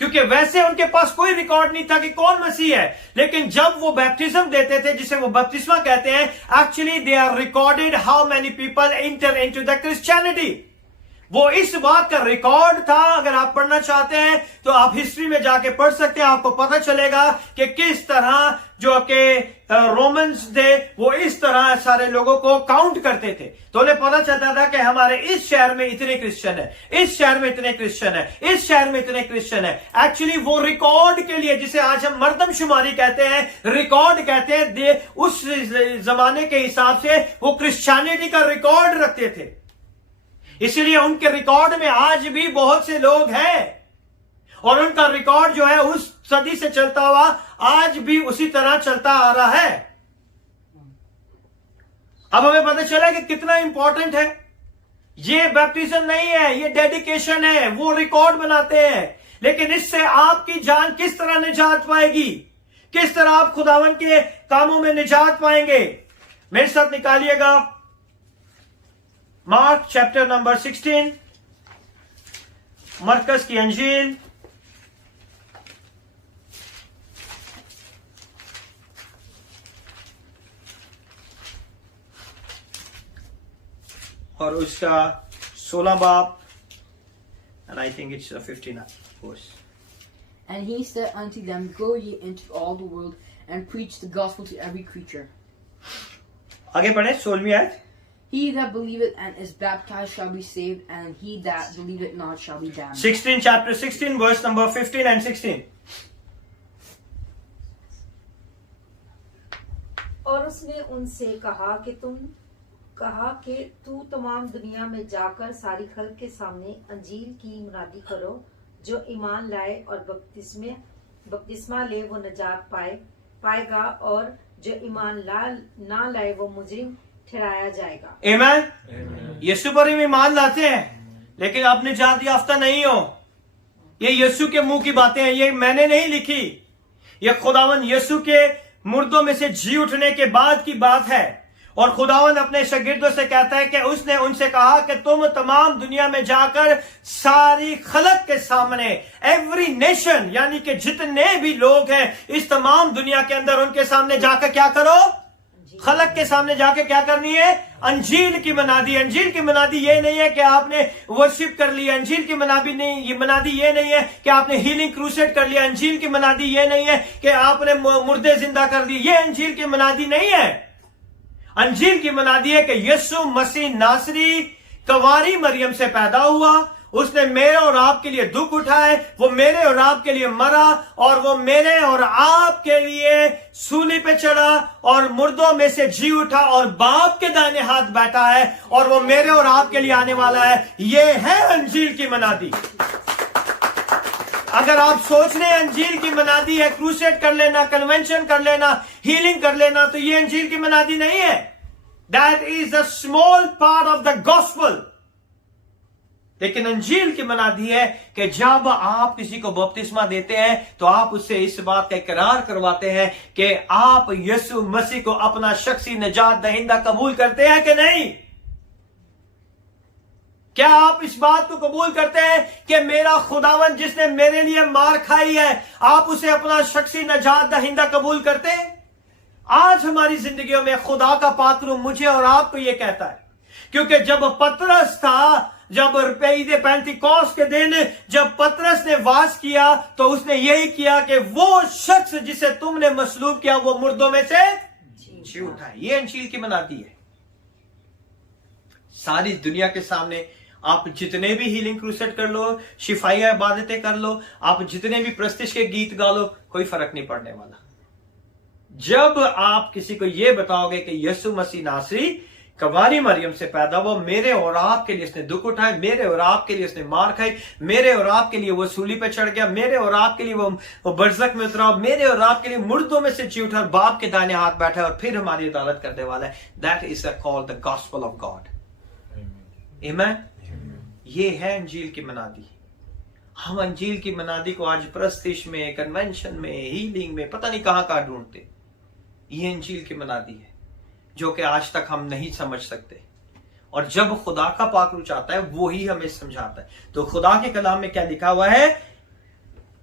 क्योंकि वैसे उनके पास कोई रिकॉर्ड नहीं था कि कौन मसीह है। लेकिन जब वो बैप्टिज्म देते थे, जिसे वो बपतिस्मा कहते हैं, actually they are recorded how many people enter into the Christianity. वो इस बात का रिकॉर्ड था। अगर आप पढ़ना चाहते हैं तो आप हिस्ट्री में जाके पढ़ सकते हैं, आपको पता चलेगा कि किस तरह जो कि रोमन्स थे वो इस तरह सारे लोगों को काउंट करते थे। तो उन्हें पता चलता था कि हमारे इस शहर में इतने क्रिश्चियन है, इस शहर में इतने क्रिश्चियन है, इस शहर में इतने क्रिश्चियन है। एक्चुअली वो रिकॉर्ड के लिए, जिसे आज हम मर्दमशुमारी कहते हैं, रिकॉर्ड कहते हैं, उस जमाने के हिसाब से वो क्रिश्चियनिटी का रिकॉर्ड रखते थे। इसलिए उनके रिकॉर्ड में आज भी बहुत से लोग हैं, और उनका रिकॉर्ड जो है उस सदी से चलता हुआ आज भी उसी तरह चलता आ रहा है। अब हमें पता चला कि कितना इंपॉर्टेंट है। ये बैप्टिज्म नहीं है, ये डेडिकेशन है। वो रिकॉर्ड बनाते हैं, लेकिन इससे आपकी जान किस तरह निजात पाएगी, किस तरह आप खुदावन के कामों में निजात पाएंगे। मेरे साथ निकालिएगा मार्क चैप्टर नंबर 16, मरकस की अंजील और उसका 16 बाब, and I think it's 59 verse. And he said unto them, Go ye into all the world and preach the gospel to every creature. आगे पढ़े 16वीं आयत। He that believeth and is baptized shall be saved, and he that believeth not shall be damned. 16 chapter 16 verse number 15 and 16. और उसने उनसे कहा कि तू तमाम दुनिया में जाकर सारी खल्क के सामने अंजील की मुनादी करो। जो ईमान लाए और बपतिस्मा ले वो निजात पाएगा, और जो ईमान ना लाए वो मुजरिम ठहराया जाएगा। आमीन। यीशु पर ही ईमान लाते हैं, लेकिन आप निजात याफ्ता नहीं हो। ये यीशु के मुंह की बातें हैं, ये मैंने नहीं लिखी। ये खुदावन यीशु के मुर्दों में से जी उठने के बाद की बात है। और खुदावन अपने शागिर्दों से कहता है कि उसने उनसे कहा कि तुम तमाम दुनिया में जाकर सारी खलक के सामने, एवरी नेशन, यानी कि जितने भी लोग हैं इस तमाम दुनिया के अंदर, उनके सामने जाकर क्या करो, खलक के सामने जाके क्या करनी है, अंजील की मनादी। अंजील की मनादी ये नहीं है कि आपने वर्शिप कर लिया। अंजील की मनादी ये नहीं है कि आपने हीलिंग क्रूसेड कर लिया। अंजील की मनादी ये नहीं है कि आपने मुर्दे जिंदा कर दिए। ये अंजील की मनादी नहीं है। अंजील की मनादी है कि यीशु मसीह नासरी कवारी मरियम से पैदा हुआ, उसने मेरे और आपके लिए दुख उठाए, वो मेरे और आपके लिए मरा, और वो मेरे और आपके लिए सूली पे चढ़ा और मुर्दों में से जी उठा और बाप के दाहिने हाथ बैठा है, और वो मेरे और आपके लिए आने वाला है। ये है अंजील की मनादी। अगर आप सोच रहे हैं अंजील की मनादी है क्रूसेड कर लेना, कन्वेंशन कर लेना, हीलिंग कर लेना, तो ये अंजील की मनादी नहीं है। That is a small part of the gospel. लेकिन अंजील की मनादी है कि जब आप किसी को बपतिस्मा देते हैं तो आप उससे इस बात का इकरार करवाते हैं कि आप यीशु मसीह को अपना शख्सी निजात दहिंदा कबूल करते हैं कि नहीं। क्या आप इस बात को कबूल करते हैं कि मेरा खुदावन जिसने मेरे लिए मार खाई है, आप उसे अपना शख्सी निजात दहिंदा कबूल करते हैं? आज हमारी जिंदगियों में खुदा का पात्र मुझे और आपको यह कहता है, क्योंकि जब पतरस था, जब पेंतिकोस के दिन जब पतरस ने वास किया तो उसने यही किया कि वो शख्स जिसे तुमने मसलूब किया वो मुर्दों में से जी उठा। ये अंजील की मनादी है। सारी दुनिया के सामने आप जितने भी हीलिंग क्रूसेड कर लो, शिफाइया इबादतें कर लो, आप जितने भी प्रस्तिश के गीत गा लो, कोई फर्क नहीं पड़ने वाला। जब आप किसी को यह बताओगे कि यीशु मसीह नासरी कवारी मरियम से पैदा हुआ, मेरे और आपके लिए इसने दुख उठाए, मेरे और आपके लिए इसने मार खाई, मेरे और आपके लिए वो सूली पे चढ़ गया, मेरे और आपके लिए वो बरज़ख में उतरा, मेरे और आपके लिए मुर्दों में से जी उठा, बाप के दाहिने हाथ बैठा और फिर हमारी अदालत करने वाला है। That is called the gospel of God. आमीन। ये है अंजील की मनादी। हम अंजील की मनादी को आज प्रस्तिश में, कन्वेंशन में, हीलिंग में, पता नहीं कहां ढूंढते। ये अंजील की मनादी है जो कि आज तक हम नहीं समझ सकते, और जब खुदा का पाक चाहता है वो ही हमें समझाता है। तो खुदा के कलाम में क्या लिखा हुआ है?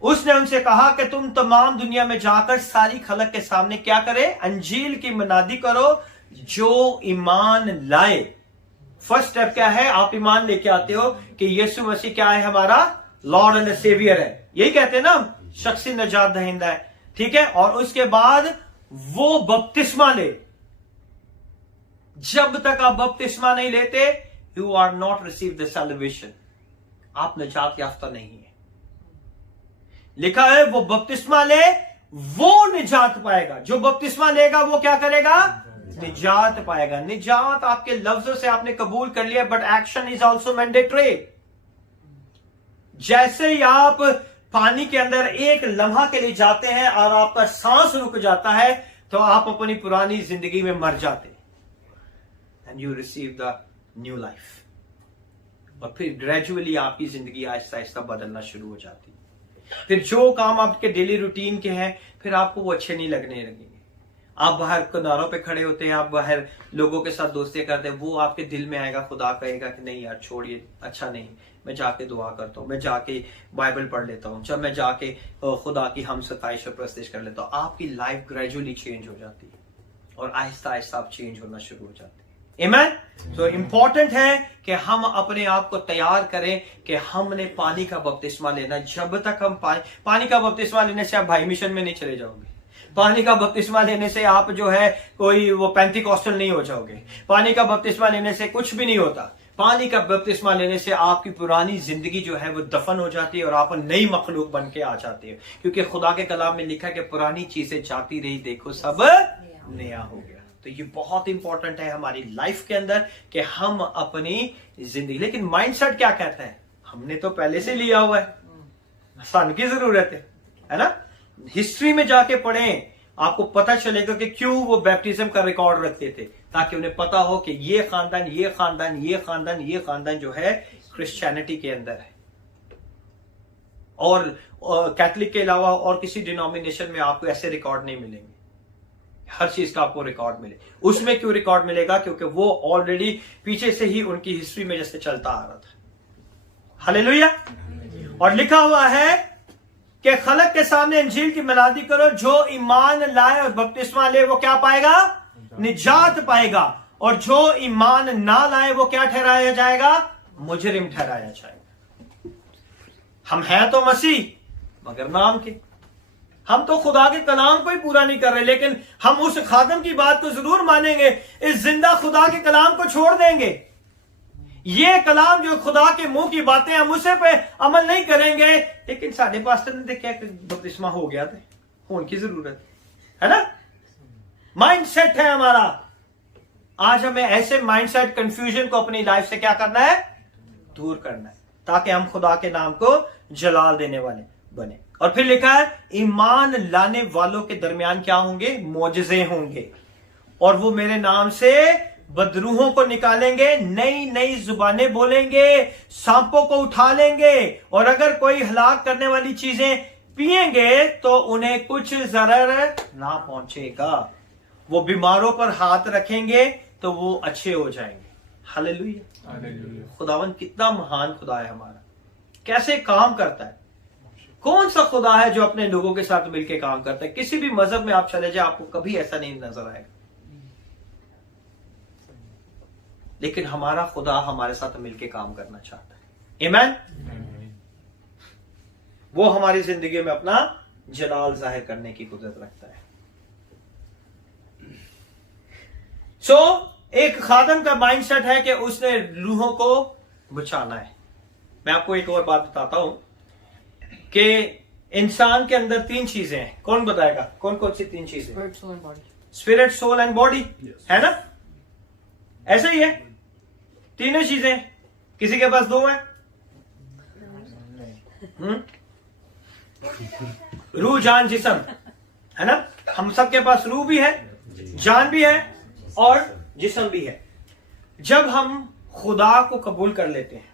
उसने उनसे कहा कि तुम तमाम दुनिया में जाकर सारी खलक के सामने क्या करे? अंजील की मनादी करो। जो ईमान लाए, फर्स्ट स्टेप क्या है? आप ईमान लेके आते हो कि यीशु मसीह क्या है? हमारा लॉर्ड एंड सेवियर है। यही कहते हैं ना, शख्सी निजात दहिंदा है, ठीक है। और उसके बाद वो बपतिस्मा ले। जब तक आप बपतिस्मा नहीं लेते, you are not receive the salvation, आप निजात याफ्ता नहीं है। लिखा है वो बपतिस्मा ले वो निजात पाएगा। जो बपतिस्मा लेगा वो क्या करेगा? निजात पाएगा। निजात आपके लफ्जों से आपने कबूल कर लिया, but action is also mandatory. जैसे ही आप पानी के अंदर एक लम्हा के लिए जाते हैं और आपका सांस रुक जाता है, तो आप अपनी पुरानी जिंदगी में मर जाते हैं, and you receive the new life. और फिर ग्रेजुअली आपकी जिंदगी आहिस्ता आहिस्ता बदलना शुरू हो जाती है। फिर जो काम आपके डेली रूटीन के हैं, फिर आपको वो अच्छे नहीं लगने लगेंगे। आप बाहर किनारों पे खड़े होते हैं, आप बाहर लोगों के साथ दोस्ती करते हैं, वो आपके दिल में आएगा, खुदा कहेगा कि नहीं यार छोड़िए, अच्छा नहीं, मैं जाके दुआ करता हूँ, मैं जाके बाइबल पढ़ लेता हूँ, जब मैं जाके खुदा की हम सताइश और प्रस्तिश कर लेता हूँ। आपकी लाइफ ग्रेजुअली चेंज हो जाती है और आहिस्ता आहिस्ता आप चेंज होना शुरू हो जाते हैं। आमीन। तो इंपॉर्टेंट है कि हम अपने आप को तैयार करें कि हमने पानी का बपतिस्मा लेना। जब तक हम पानी का बपतिस्मा लेने से आप भाई मिशन में नहीं चले जाओगे। पानी का बपतिस्मा लेने से आप जो है कोई वो पेंटिकॉस्टल नहीं हो जाओगे। पानी का बपतिस्मा लेने से कुछ भी नहीं होता। पानी का बपतिस्मा लेने से आपकी पुरानी जिंदगी जो है वो दफन हो जाती है और आप नई मखलूक बन के आ जाती है, क्योंकि खुदा के कलाम में लिखा है कि पुरानी चीजें जाती रही, देखो सब नया हो गया। तो ये बहुत इंपॉर्टेंट है हमारी लाइफ के अंदर कि हम अपनी जिंदगी, लेकिन माइंडसेट क्या कहता है? हमने तो पहले से लिया हुआ है, सन की जरूरत है ना। हिस्ट्री में जाके पढ़ें, आपको पता चलेगा कि क्यों वो बैप्टिज्म का रिकॉर्ड रखते थे, ताकि उन्हें पता हो कि ये खानदान ये खानदान ये खानदान ये खानदान जो है क्रिश्चियनिटी के अंदर है। और कैथलिक के अलावा और किसी डिनोमिनेशन में आपको ऐसे रिकॉर्ड नहीं मिलेंगे। हर चीज का आपको रिकॉर्ड मिले। उसमें क्यों रिकॉर्ड मिलेगा? क्योंकि वो ऑलरेडी पीछे से ही उनकी हिस्ट्री में जैसे चलता आ रहा था। हालेलुया। और लिखा हुआ है कि खलक के सामने इंजील की मनादी करो, जो ईमान लाए और बपतिस्मा ले वो क्या पाएगा? निजात पाएगा। और जो ईमान ना लाए वो क्या ठहराया जाएगा? मुजरिम ठहराया जाएगा। हम हैं तो मसीह मगर नाम के। हम तो खुदा के कलाम को ही पूरा नहीं कर रहे, लेकिन हम उस खादम की बात को जरूर मानेंगे। इस जिंदा खुदा के कलाम को छोड़ देंगे। ये कलाम जो खुदा के मुंह की बातें, हम उसे पे अमल नहीं करेंगे। लेकिन साढ़े पास्टर ने देखा बपतिस्मा हो गया था, होने की जरूरत है ना। माइंडसेट है हमारा। आज हमें ऐसे माइंडसेट कंफ्यूजन को अपनी लाइफ से क्या करना है? दूर करना है, ताकि हम खुदा के नाम को जलाल देने वाले। बने। और फिर लिखा है ईमान लाने वालों के दरमियान क्या होंगे? मौजज़े होंगे, और वो मेरे नाम से बदरूहों को निकालेंगे, नई नई जुबानें बोलेंगे, सांपों को उठा लेंगे, और अगर कोई हलाक करने वाली चीजें पिएंगे तो उन्हें कुछ जरर ना पहुंचेगा। वो बीमारों पर हाथ रखेंगे तो वो अच्छे हो जाएंगे। हालेलुया। हालेलुया। खुदावन कितना महान खुदा है हमारा, कैसे काम करता है। कौन सा खुदा है जो अपने लोगों के साथ मिलकर काम करता है? किसी भी मजहब में आप चले जाए आपको कभी ऐसा नहीं नजर आएगा, लेकिन हमारा खुदा हमारे साथ मिलकर काम करना चाहता है। आमीन। वो हमारी जिंदगी में अपना जलाल जाहिर करने की कुदरत रखता है। एक खादम का माइंडसेट है कि उसने रूहों को बचाना है। मैं आपको एक और बात बताता हूं कि इंसान के अंदर 3 चीजें हैं। कौन बताएगा कौन कौन सी 3 चीजें? Spirit, soul, and body. Spirit, soul and body, है ना? ऐसा ही है, तीनों चीजें। किसी के पास 2 है? रूह, जान, जिस्म, है ना? हम सबके पास रूह भी है, जान भी है और जिस्म भी है। जब हम खुदा को कबूल कर लेते हैं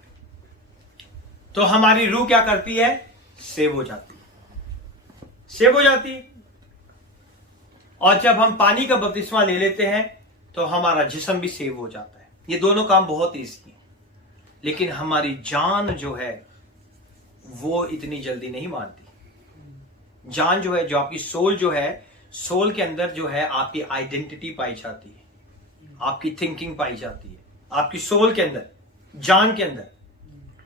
तो हमारी रूह क्या करती है? सेव हो जाती है, सेव हो जाती है। और जब हम पानी का बपतिस्मा ले लेते हैं तो हमारा जिस्म भी सेव हो जाता है। ये दोनों काम बहुत ईजी है, लेकिन हमारी जान जो है वो इतनी जल्दी नहीं मानती। जान जो है, जो आपकी सोल जो है, सोल के अंदर जो है आपकी आइडेंटिटी पाई जाती है, आपकी थिंकिंग पाई जाती है, आपकी सोल के अंदर, जान के अंदर।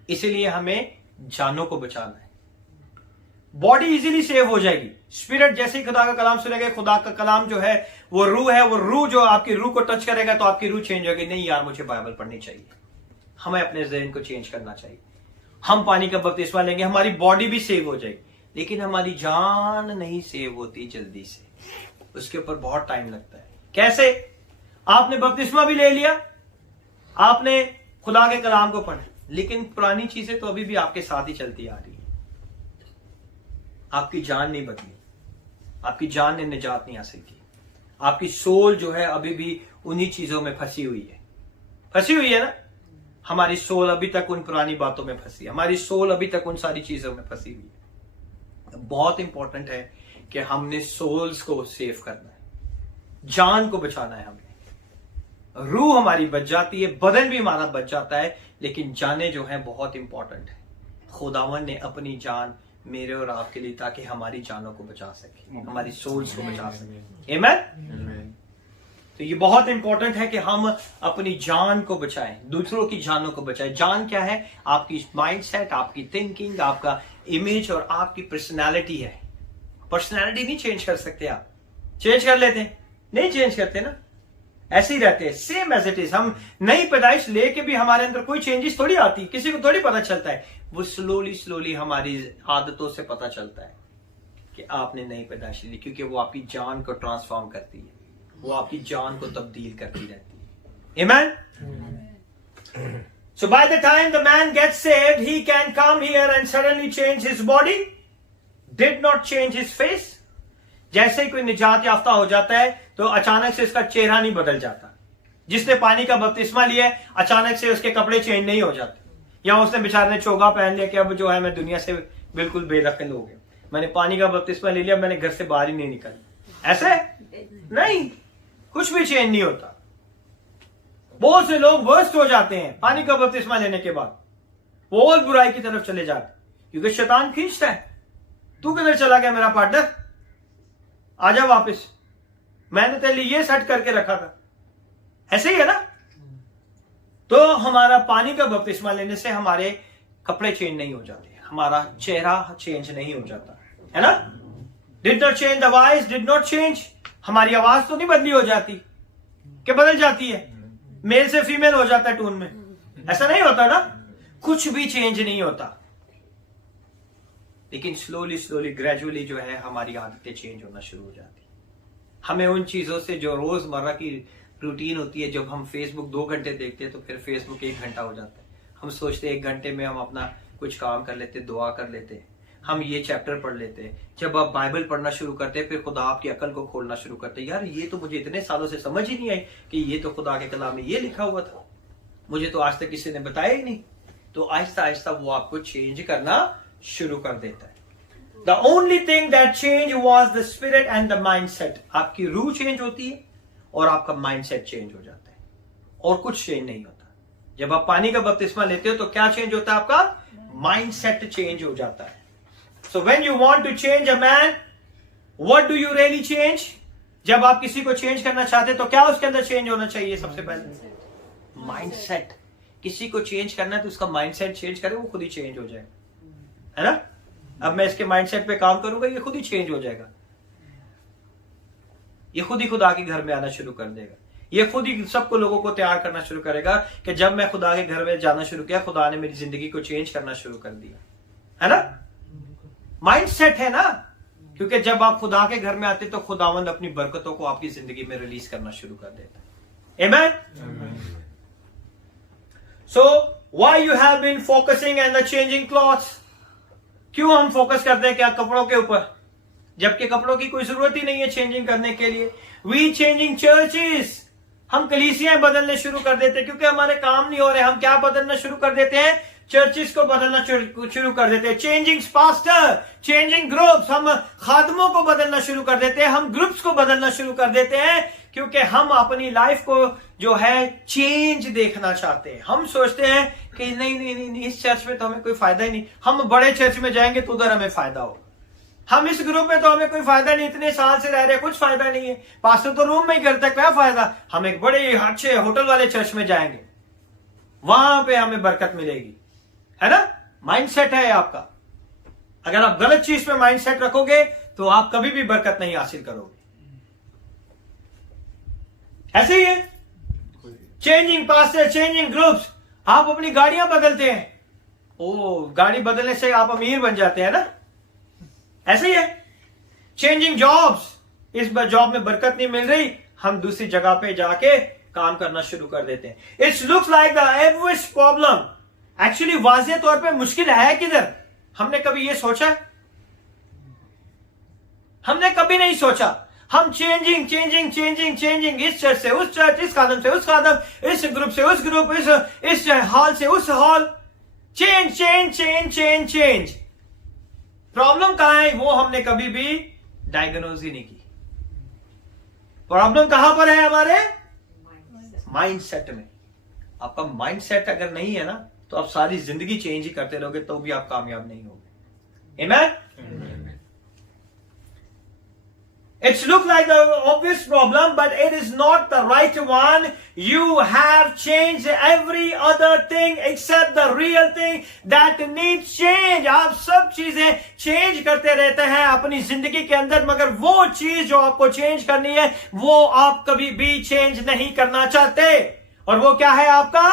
इसीलिए हमें जानों को बचाना है। बॉडी इजीली सेव हो जाएगी। स्पिरिट जैसे ही खुदा का कलाम सुनेगा, खुदा का कलाम जो है वो रूह है, वो रूह जो आपकी रूह को टच करेगा तो आपकी रूह चेंज होगी। नहीं यार, मुझे बाइबल पढ़नी चाहिए, हमें अपने ज़हन को चेंज करना चाहिए। हम पानी का बपतिस्मा लेंगे, हमारी बॉडी भी सेव हो जाएगी, लेकिन हमारी जान नहीं सेव होती जल्दी से। उसके ऊपर बहुत टाइम लगता है। कैसे? आपने बपतिस्मा भी ले लिया, आपने खुदा के कलाम को पढ़ा, लेकिन पुरानी चीजें तो अभी भी आपके साथ ही चलती आ रही है। आपकी जान नहीं बदली, आपकी जान ने निजात नहीं हासिल की। आपकी सोल जो है अभी भी उन्हीं चीजों में फंसी हुई है, फंसी हुई है ना? हमारी सोल अभी तक उन पुरानी बातों में फंसी है, हमारी सोल अभी तक उन सारी चीजों में फंसी हुई है। बहुत इंपॉर्टेंट है कि हमने सोल्स को सेव करना है, जान को बचाना है। हमें रूह हमारी बच जाती है, बदन भी हमारा बच जाता है, लेकिन जाने जो है बहुत इंपॉर्टेंट है। खुदावन ने अपनी जान मेरे और आपके लिए, ताकि हमारी जानों को बचा सके, हमारी सोल्स को बचा सके। आमीन। तो ये बहुत इंपॉर्टेंट है कि हम अपनी जान को बचाएं, दूसरों की जानों को बचाएं। जान क्या है? आपकी माइंडसेट, आपकी थिंकिंग, आपका इमेज और आपकी पर्सनालिटी है। पर्सनालिटी नहीं चेंज कर सकते आप। चेंज कर लेते हैं? नहीं चेंज करते ना, ऐसे ही रहते हैं, सेम एज इट इज। हम नई पैदाइश लेके भी हमारे अंदर कोई चेंजेस थोड़ी आती, किसी को थोड़ी पता चलता है। वो स्लोली हमारी आदतों से पता चलता है कि आपने नई पैदाइश ली, क्योंकि वो आपकी जान को ट्रांसफॉर्म करती है, वो आपकी जान को तब्दील करती रहती है। आमीन। So by the time the man gets saved, he can come here and suddenly change his body, did not change his face. जैसे ही कोई निजात याफ्ता हो जाता है तो अचानक से इसका चेहरा नहीं बदल जाता। जिसने पानी का बपतिस्मा लिया है, अचानक से उसके कपड़े चेंज नहीं हो जाते, या उसने बेचारे ने चोगा पहन लिया कि अब जो है मैं दुनिया से बिल्कुल बेदखल हो गया, मैंने पानी का बपतिस्मा ले लिया, मैंने घर से बाहर ही नहीं निकला। ऐसे नहीं, कुछ भी चेंज नहीं होता। बहुत से लोग वर्स्ट हो जाते हैं पानी का बपतिस्मा लेने के बाद, वो और बुराई की तरफ चले जाते, क्योंकि शैतान खींचता है, तू किधर चला गया मेरा पार्टनर, आजा वापस, मैंने तेरे लिए ये सेट करके रखा था। ऐसे ही है ना? तो हमारा पानी का बपतिस्मा लेने से हमारे कपड़े चेंज नहीं हो जाते, हमारा चेहरा चेंज नहीं हो जाता, है ना? Did not change the voice, did not change. हमारी आवाज तो नहीं बदली हो जाती कि बदल जाती है, मेल से फीमेल हो जाता है टोन में, ऐसा नहीं होता ना? कुछ भी चेंज नहीं होता, लेकिन स्लोली ग्रेजुअली जो है हमारी आदतें चेंज होना शुरू हो जाती। हमें उन चीजों से जो रोजमर्रा की रूटीन होती है, जब हम फेसबुक 2 घंटे देखते हैं तो फिर फेसबुक 1 घंटा हो जाता है। हम सोचते हैं 1 घंटे में हम अपना कुछ काम कर लेते, दुआ कर लेते, हम ये चैप्टर पढ़ लेते। जब आप बाइबल पढ़ना शुरू करते फिर खुदा आपकी अकल को खोलना शुरू करते, यार ये तो मुझे इतने सालों से समझ ही नहीं आई कि ये तो खुदा के कलाम में ये लिखा हुआ था, मुझे तो आज तक किसी ने बताया ही नहीं। तो आहिस्ता आहिस्ता वो आपको चेंज करना शुरू कर देता है। The only thing that change was the spirit and the mindset. आपकी रूह चेंज होती है और आपका माइंडसेट चेंज हो जाता है, और कुछ चेंज नहीं होता। जब आप पानी का बपतिस्मा लेते हो तो क्या चेंज होता है? आपका माइंडसेट चेंज हो जाता है। So when you want to change a man, what do you really change? जब आप किसी को चेंज करना चाहते हैं तो क्या उसके अंदर चेंज होना चाहिए? सबसे पहले माइंडसेट। किसी को चेंज करना है तो उसका माइंडसेट चेंज करे, वो खुद ही चेंज हो जाएगा, है ना? अब मैं इसके माइंडसेट पे काम करूंगा, ये खुद ही चेंज हो जाएगा। ये खुद ही खुदा के घर में आना शुरू कर देगा। ये खुद ही सबको लोगों को तैयार करना शुरू करेगा कि जब मैं खुदा के घर में जाना शुरू किया, खुदा ने मेरी जिंदगी को चेंज करना शुरू कर दिया, है ना? माइंडसेट है ना, क्योंकि जब आप खुदा के घर में आते तो खुदावंद अपनी बरकतों को आपकी जिंदगी में रिलीज करना शुरू कर देता है। Amen. So why you have been focusing on the changing clothes? क्यों हम फोकस करते हैं क्या कपड़ों के ऊपर, जबकि कपड़ों की कोई जरूरत ही नहीं है चेंजिंग करने के लिए। We changing churches. हम कलीसियां बदलने शुरू कर देते हैं क्योंकि हमारे काम नहीं हो रहे। हम क्या बदलना शुरू कर देते हैं? चर्चिस को बदलना शुरू कर देते हैं। Changing pastor, changing groups. हम खादमों को बदलना शुरू कर देते हैं, हम ग्रुप्स को बदलना शुरू कर देते हैं, क्योंकि हम अपनी लाइफ को जो है चेंज देखना चाहते हैं। हम सोचते हैं कि नहीं नहीं नहीं, नहीं इस चर्च में तो हमें कोई फायदा ही नहीं, हम बड़े चर्च में जाएंगे तो उधर हमें फायदा हो। हम इस ग्रुप में तो हमें कोई फायदा नहीं, इतने साल से रह रहे कुछ फायदा नहीं है, पास्टर तो रूम में ही करता है, क्या फायदा? हम एक बड़े अच्छे होटल वाले चर्च में जाएंगे, वहां पे हमें बरकत मिलेगी, है ना? माइंडसेट है आपका। अगर आप गलत चीज पे माइंडसेट रखोगे तो आप कभी भी बरकत नहीं हासिल करोगे। ऐसे ही है चेंजिंग पास्टर, चेंजिंग ग्रुप्स। आप अपनी गाड़ियां बदलते हैं, ओ गाड़ी बदलने से आप अमीर बन जाते हैं ना? ऐसे ही है चेंजिंग जॉब्स। इस बार जॉब में बरकत नहीं मिल रही, हम दूसरी जगह पे जाके काम करना शुरू कर देते हैं। It's looks like the average problem. Actually वाज़ेह तौर पे मुश्किल है किधर? हमने कभी ये सोचा? हमने कभी नहीं सोचा। हम चेंजिंग चेंजिंग चेंजिंग चेंजिंग, इस चर्च से उस चर्च, इस कदम से उस कदम, इस ग्रुप से उस ग्रुप, इस हॉल से उस hall. Change change change change change. Problem कहां है? वो हमने कभी भी डायग्नोज ही नहीं की। प्रॉब्लम कहां पर है? हमारे माइंडसेट में। आपका माइंडसेट अगर नहीं है ना तो आप सारी जिंदगी चेंज ही करते रहोगे तो भी आप कामयाब नहीं होगे। आमेन। It's look like the obvious problem, but it is not the right one. You have changed every other thing except the real thing that needs change. आप सब चीजें चेंज करते रहते हैं अपनी जिंदगी के अंदर, मगर वो चीज जो आपको चेंज करनी है वो आप कभी भी चेंज नहीं करना चाहते। और वो क्या है? आपका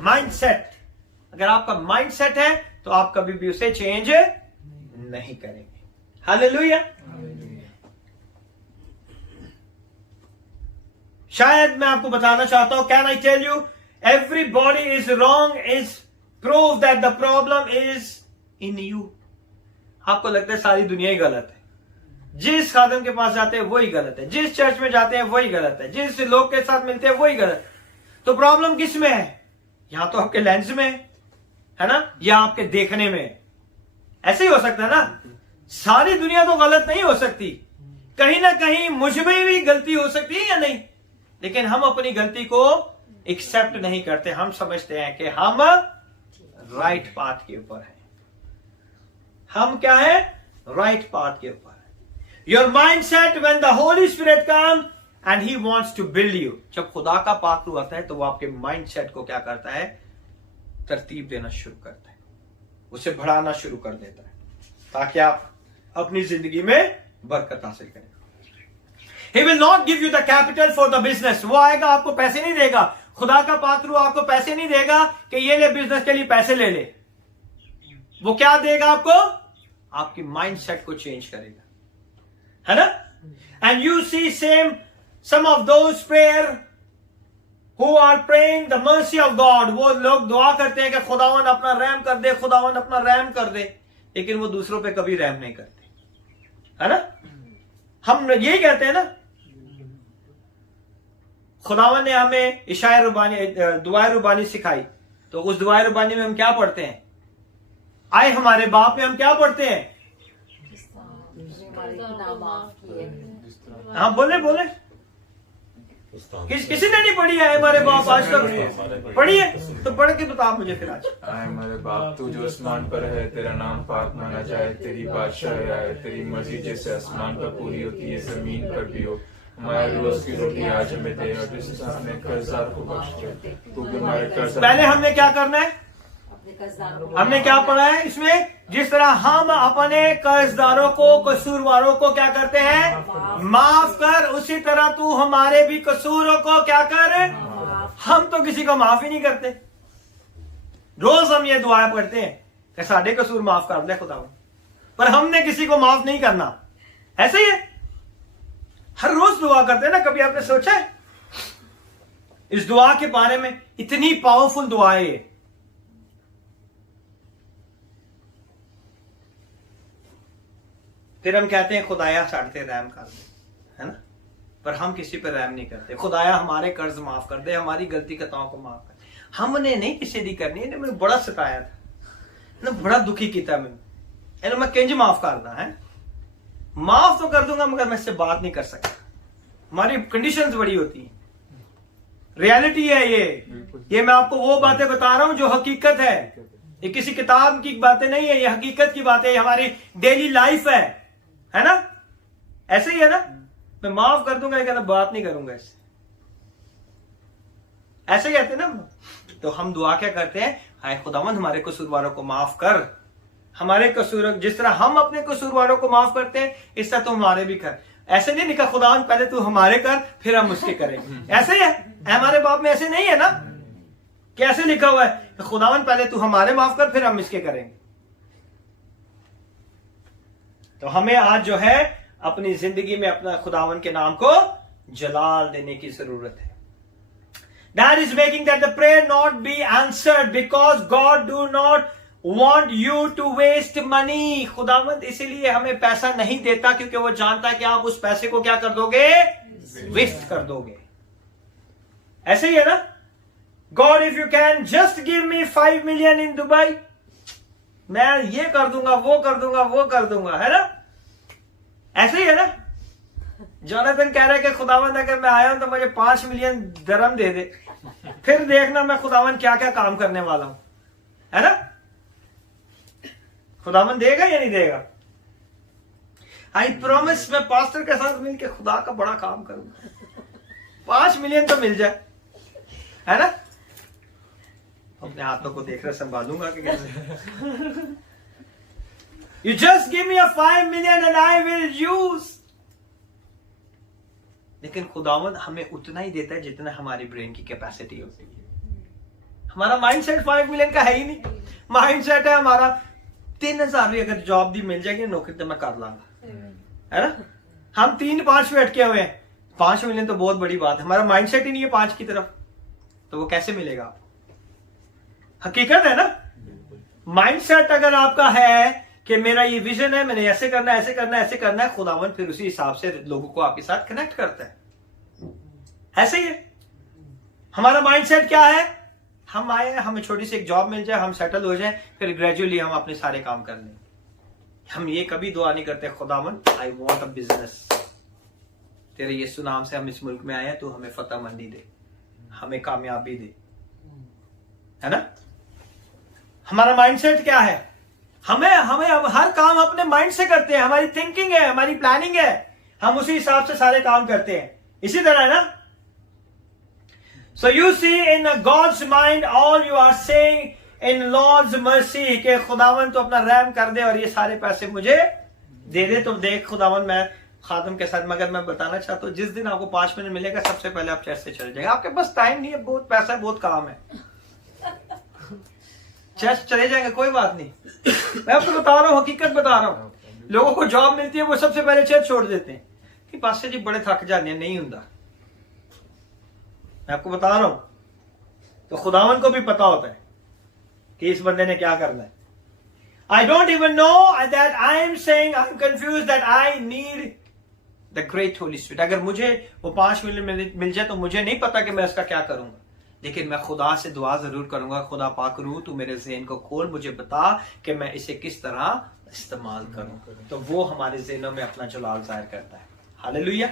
माइंडसेट। अगर आपका माइंडसेट है तो आप कभी भी उसे चेंज नहीं करेंगे। हालेलुया। शायद मैं आपको बताना चाहता हूं, can I tell you, everybody is wrong is prove that the problem is in you. आपको लगता है सारी दुनिया ही गलत है, जिस खादम के पास जाते हैं वही गलत है, जिस चर्च में जाते हैं वही गलत है, जिस लोग के साथ मिलते हैं वही गलत है। तो प्रॉब्लम किस में है? यहां तो आपके लेंस में है ना, या आपके देखने में। ऐसे ही हो सकता है ना, सारी दुनिया तो गलत नहीं हो सकती, कहीं ना कहीं मुझ में भी गलती हो सकती है या नहीं, लेकिन हम अपनी गलती को एक्सेप्ट नहीं करते। हम समझते हैं कि हम राइट पाथ के ऊपर हैं। हम क्या है? राइट पाथ के ऊपर है। Your mind set when the Holy Spirit come and he wants to build you. जब खुदा का पाक रूह आता है तो वो आपके माइंड सेट को क्या करता है? तरतीब देना शुरू करता है, उसे बढ़ाना शुरू कर देता है, ताकि आप अपनी जिंदगी में बरकत हासिल करें। He will not give you the capital for the business. वो आएगा आपको पैसे नहीं देगा। खुदा का पाक रूह आपको पैसे नहीं देगा कि ये ले बिजनेस के लिए पैसे ले ले। वो क्या देगा आपको? आपकी माइंडसेट को चेंज करेगा, है ना? And you see some of those prayer who are praying the mercy of God. वो लोग दुआ करते हैं कि खुदावन अपना रहम कर दे, खुदावन अपना रहम कर दे। लेकिन वो दूसरों पे कभी रहम नहीं करते, है ना। हम यही कहते हैं ना, खुदावन ने हमें इशाए रुबानी, दुआए रुबानी सिखाई, तो उस दुआए रुबानी में हम क्या पढ़ते हैं? आए हमारे बाप में हम क्या पढ़ते हैं? हाँ बोले बोले, किसी ने नहीं पढ़ी है हमारे बाप आज तक? पढ़ी है तो पढ़ के बताओ मुझे फिर आज। आए हमारे बाप, तू जो आसमान पर है, तेरा नाम पाक माना जाए, तेरी बादशाही आए, तेरी मर्जी जैसे आसमान पर पूरी होती है जमीन पर भी हो। हमारे रोज की रोटी आज हमें दे, और जिस हिसाब हमने कर्जदार को बख्श दे, तू भी हमारे कर्ज। पहले हमने क्या करना है? हमने क्या पढ़ा है इसमें? जिस तरह हम अपने कर्जदारों को, कसूरवारों को क्या करते हैं? माफ कर, उसी तरह तू हमारे भी कसूरों को क्या कर? हम तो किसी को माफ ही नहीं करते। रोज हम ये दुआ पढ़ते हैं कि साढ़े कसूर माफ कर दे खुदा, पर हमने किसी को माफ नहीं करना। ऐसे ही है, हर रोज दुआ करते हैं ना। कभी आपने सोचा है इस दुआ के बारे में? इतनी पावरफुल दुआ है ये। फिर हम कहते हैं खुदाया साढ़े रहम कर दे, है ना, पर हम किसी पर रहम नहीं करते। खुदाया हमारे कर्ज माफ कर दे, हमारी गलती खताओं को माफ कर दे। हमने नहीं किसी दी करनी है। मैंने बड़ा सताया था ना, बड़ा दुखी किया मैंने, मैं किंज माफ करदा है? माफ तो कर दूंगा मगर मैं इससे बात नहीं कर सकता। हमारी कंडीशंस बड़ी होती हैं, रियलिटी है ये मैं आपको वो बातें बता रहा हूं जो हकीकत है। ये किसी किताब की बातें नहीं है, ये हकीकत की बातें, हमारी डेली लाइफ है ना। ऐसे ही है ना, मैं माफ कर दूंगा लेकिन बात नहीं करूंगा इससे, ऐसे कहते हैं ना। तो हम दुआ क्या करते हैं? हाय खुदावंद हमारे कसूरवारों को माफ कर, हमारे कसूर जिस तरह हम अपने कसूरवारों को माफ करते हैं इस तरह तुम हमारे भी कर। ऐसे नहीं लिखा खुदावंद पहले तू हमारे कर फिर हम उसके करेंगे। ऐसे ही है हमारे बाप में, ऐसे नहीं है ना। कैसे लिखा हुआ है? खुदावंद पहले तू हमारे माफ कर फिर हम इसके करेंगे। तो हमें आज जो है अपनी जिंदगी में अपना खुदावंद के नाम को जलाल देने की जरूरत है। That is making that the prayer not be answered because God do not want you to waste money. खुदावंद इसीलिए हमें पैसा नहीं देता क्योंकि वो जानता है कि आप उस पैसे को क्या कर दोगे? वेस्ट कर दोगे। ऐसे ही है ना। God if you can just give me 5 million in Dubai, मैं ये कर दूंगा वो कर दूंगा वो कर दूंगा, है ना। ऐसे ही है ना। जोनाथन कह रहा है कि खुदावंद अगर मैं आया हूं तो मुझे 5 मिलियन दरम दे दे, फिर देखना मैं खुदावंद क्या क्या काम करने वाला हूं, है ना। खुदावंद देगा या नहीं देगा? आई प्रॉमिस मैं पास्टर के साथ मिलकर खुदा का बड़ा काम करूंगा, 5 मिलियन तो मिल जाए, है ना। अपने हाथों को देख रहे संभालूंगा कि कैसे। You just give me a 5 million and I will use. लेकिन खुदावंद हमें उतना ही देता है जितना हमारी ब्रेन की कैपेसिटी होती है। हमारा माइंडसेट 5 मिलियन का है ही नहीं। माइंडसेट है हमारा 3000 भी अगर जॉब दी मिल जाएगी नौकरी तो मैं कर लाऊंगा, है ना। हम 3-5 पे अटके हुए हैं, 5 मिलियन तो बहुत बड़ी बात है। हमारा माइंडसेट ही नहीं है 5 की तरफ, तो वो कैसे मिलेगा? हकीकत है ना। माइंडसेट अगर आपका है कि मेरा ये विजन है, मैंने ऐसे करना है ऐसे करना है ऐसे करना है, खुदावन फिर उसी हिसाब से लोगों को आपके साथ कनेक्ट करता है। ऐसे ही है हमारा माइंडसेट। क्या है? हम आए, हमें छोटी सी एक जॉब मिल जाए, हम सेटल हो जाए, फिर ग्रेजुअली हम अपने सारे काम कर लें। हम ये कभी दुआ नहीं करते खुदावन आई वॉन्ट अ बिजनेस, तेरे यीशु नाम से हम इस मुल्क में आए हैं, तू हमें फतह मंदी दे, हमें कामयाबी दे, है ना। हमारा माइंडसेट क्या है? हमें हर काम अपने माइंड से करते हैं, हमारी थिंकिंग है, हमारी प्लानिंग है, हम उसी हिसाब से सारे काम करते हैं। इसी तरह है ना। So you see in God's mind all you are saying in Lord's mercy के खुदावन तो अपना रहम कर दे और ये सारे पैसे मुझे दे दे। तो देख खुदावन मैं खादम के साथ, मगर मैं बताना चाहता हूं जिस दिन आपको 5 मिनट मिलेगा सबसे पहले आप चर्च से चले जाएंगे। आपके पास टाइम नहीं है, बहुत पैसा है, बहुत काम है, चर्च चले जाएंगे, कोई बात नहीं। मैं आपको बता रहा हूँ, हकीकत बता रहा हूँ। लोगों को जॉब मिलती है वो सबसे पहले चर्च छोड़ देते हैं कि पास्टर जी बड़े थक जाते हैं, नहीं होता। मैं आपको बता रहा हूं। तो खुदावन को भी पता होता है कि इस बंदे ने क्या करना है। I don't even know that I am saying, I'm confused that I need the great Holy Spirit. अगर मुझे वो 5 मिनट मिल जाए तो मुझे नहीं पता कि मैं इसका क्या करूंगा, लेकिन मैं खुदा से दुआ जरूर करूंगा, खुदा पाक रूह तू मेरे ज़हन को खोल, मुझे बता कि मैं इसे किस तरह इस्तेमाल करूं. तो वो हमारे ज़हनों में अपना जलाल जाहिर करता है. Hallelujah.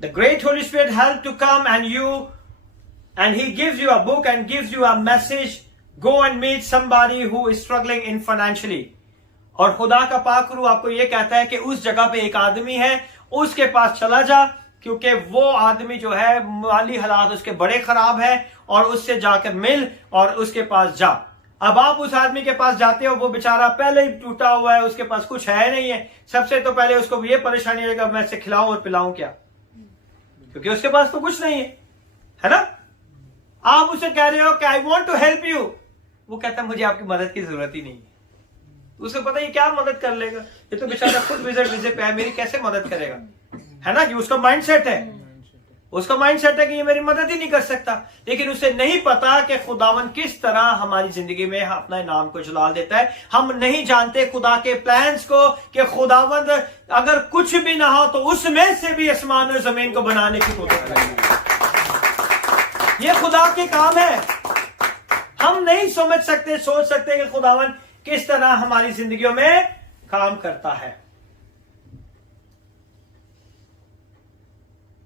The great Holy Spirit help to come and he gives you a book and gives you a message. Go and meet somebody who is struggling in financially. और खुदा का पाक रूह आपको ये कहता है कि उस जगह पे एक आदमी है, उसके पास चला जा, क्योंकि वो आदमी जो है माली हालात उसके बड़े खराब है, और उससे जाकर मिल और उसके पास जा. अब आप उस आदमी के पास जाते हो, वो बेचारा पहले ही टूटा हुआ है, उसके पास कुछ है नहीं है. सबसे तो पहले उसको ये परेशानी रहेगा, मैं इसे खिलाऊं और पिलाऊं क्या, क्योंकि उसके पास तो कुछ नहीं है ना. आप उसे कह रहे हो कि I want to help you, वो कहता है मुझे आपकी मदद की जरूरत ही नहीं है. उसे पता है क्या मदद कर लेगा, ये तो बेचारा खुद विजिट पे है, मेरी कैसे मदद करेगा, है ना. कि उसका माइंडसेट है, उसका माइंडसेट है कि ये मेरी मदद ही नहीं कर सकता. लेकिन उसे नहीं पता कि खुदावन किस तरह हमारी जिंदगी में अपना नाम को जलाल देता है. हम नहीं जानते खुदा के प्लान्स को कि खुदावंद अगर कुछ भी ना हो तो उसमें से भी आसमान और जमीन को बनाने की कोशिश करेंगे. ये खुदा के काम है. हम नहीं समझ सकते, सोच सकते कि खुदावन किस तरह हमारी जिंदगियों में काम करता है.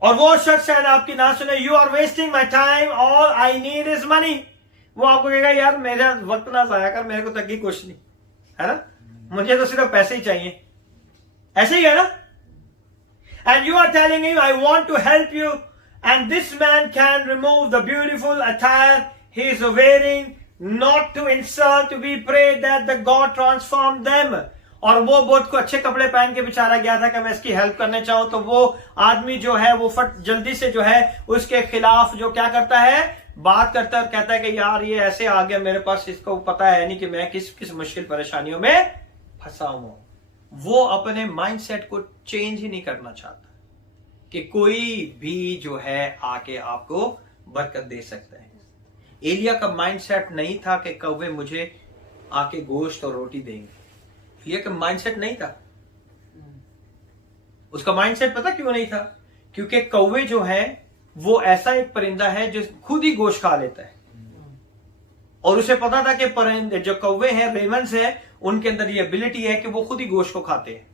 और वो शख्स शायद आपकी ना सुने, you are wasting my time, all I need is money. वो आपको कहेगा यार मेरा वक्त ना जाया कर, मेरे को तक कुछ नहीं है ना, मुझे तो सिर्फ पैसे ही चाहिए. ऐसे ही है ना. And you are telling you I want to help you, and this man can remove the beautiful attire he is wearing, not to insult, to be prayed that the God transform them. और वो बहुत को अच्छे कपड़े पहन के बेचारा गया था कि मैं इसकी हेल्प करने चाहूं, तो वो आदमी जो है वो फट जल्दी से जो है उसके खिलाफ जो क्या करता है, बात करता है, कहता है कि यार ये ऐसे आ गया मेरे पास, इसको पता है नहीं कि मैं किस किस मुश्किल परेशानियों में फंसा हूं. वो अपने माइंडसेट को चेंज ही नहीं करना चाहता कि कोई भी जो है आके आपको बरकत दे सकता है. एलिया का माइंडसेट नहीं था कि कौवे मुझे आके गोश्त और रोटी देंगे. एलिया का माइंडसेट नहीं था. उसका माइंडसेट पता क्यों नहीं था, क्योंकि कौवे जो है वो ऐसा एक परिंदा है जो खुद ही गोश्त खा लेता है. और उसे पता था कि परिंदे जो कौवे हैं, रेवंस है, उनके अंदर ये एबिलिटी है कि वो खुद ही गोश्त को खाते हैं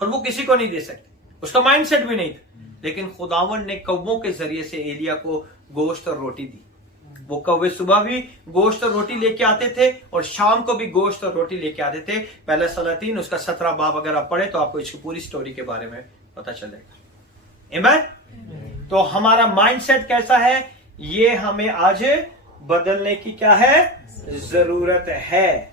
और वो किसी को नहीं दे सकते. उसका माइंडसेट भी नहीं था. लेकिन खुदावन ने कौवों के जरिए से एलिया को गोश्त और रोटी दी. वो कौवे सुबह भी गोश्त और रोटी लेके आते थे और शाम को भी गोश्त और रोटी लेके आते थे. पहला सलातीन उसका 17 बाब अगर आप पढ़े तो आपको इसकी पूरी स्टोरी के बारे में पता चलेगा. आमीन. तो हमारा माइंडसेट कैसा है, ये हमें आज बदलने की क्या है, जरूरत है.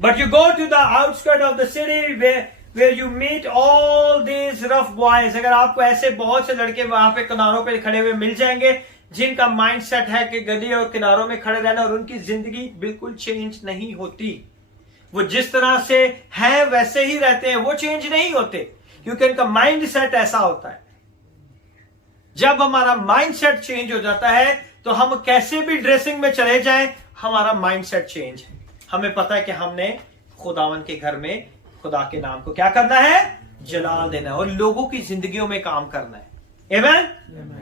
But you go to the outskirt of the city where you meet all these rough boys. अगर आपको ऐसे बहुत से लड़के वहां पे किनारों पे खड़े हुए मिल जाएंगे जिनका माइंडसेट है कि गली और किनारों में खड़े रहना, और उनकी जिंदगी बिल्कुल चेंज नहीं होती. वो जिस तरह से हैं वैसे ही रहते हैं, वो चेंज नहीं होते, क्योंकि उनका माइंडसेट ऐसा होता है. जब हमारा माइंडसेट चेंज हो जाता है तो हम कैसे भी ड्रेसिंग में चले जाएं, हमारा माइंडसेट चेंज है. हमें पता है कि हमने खुदावन के घर में खुदा के नाम को क्या करना है, जलाल देना है और लोगों की जिंदगियों में काम करना है. आमीन.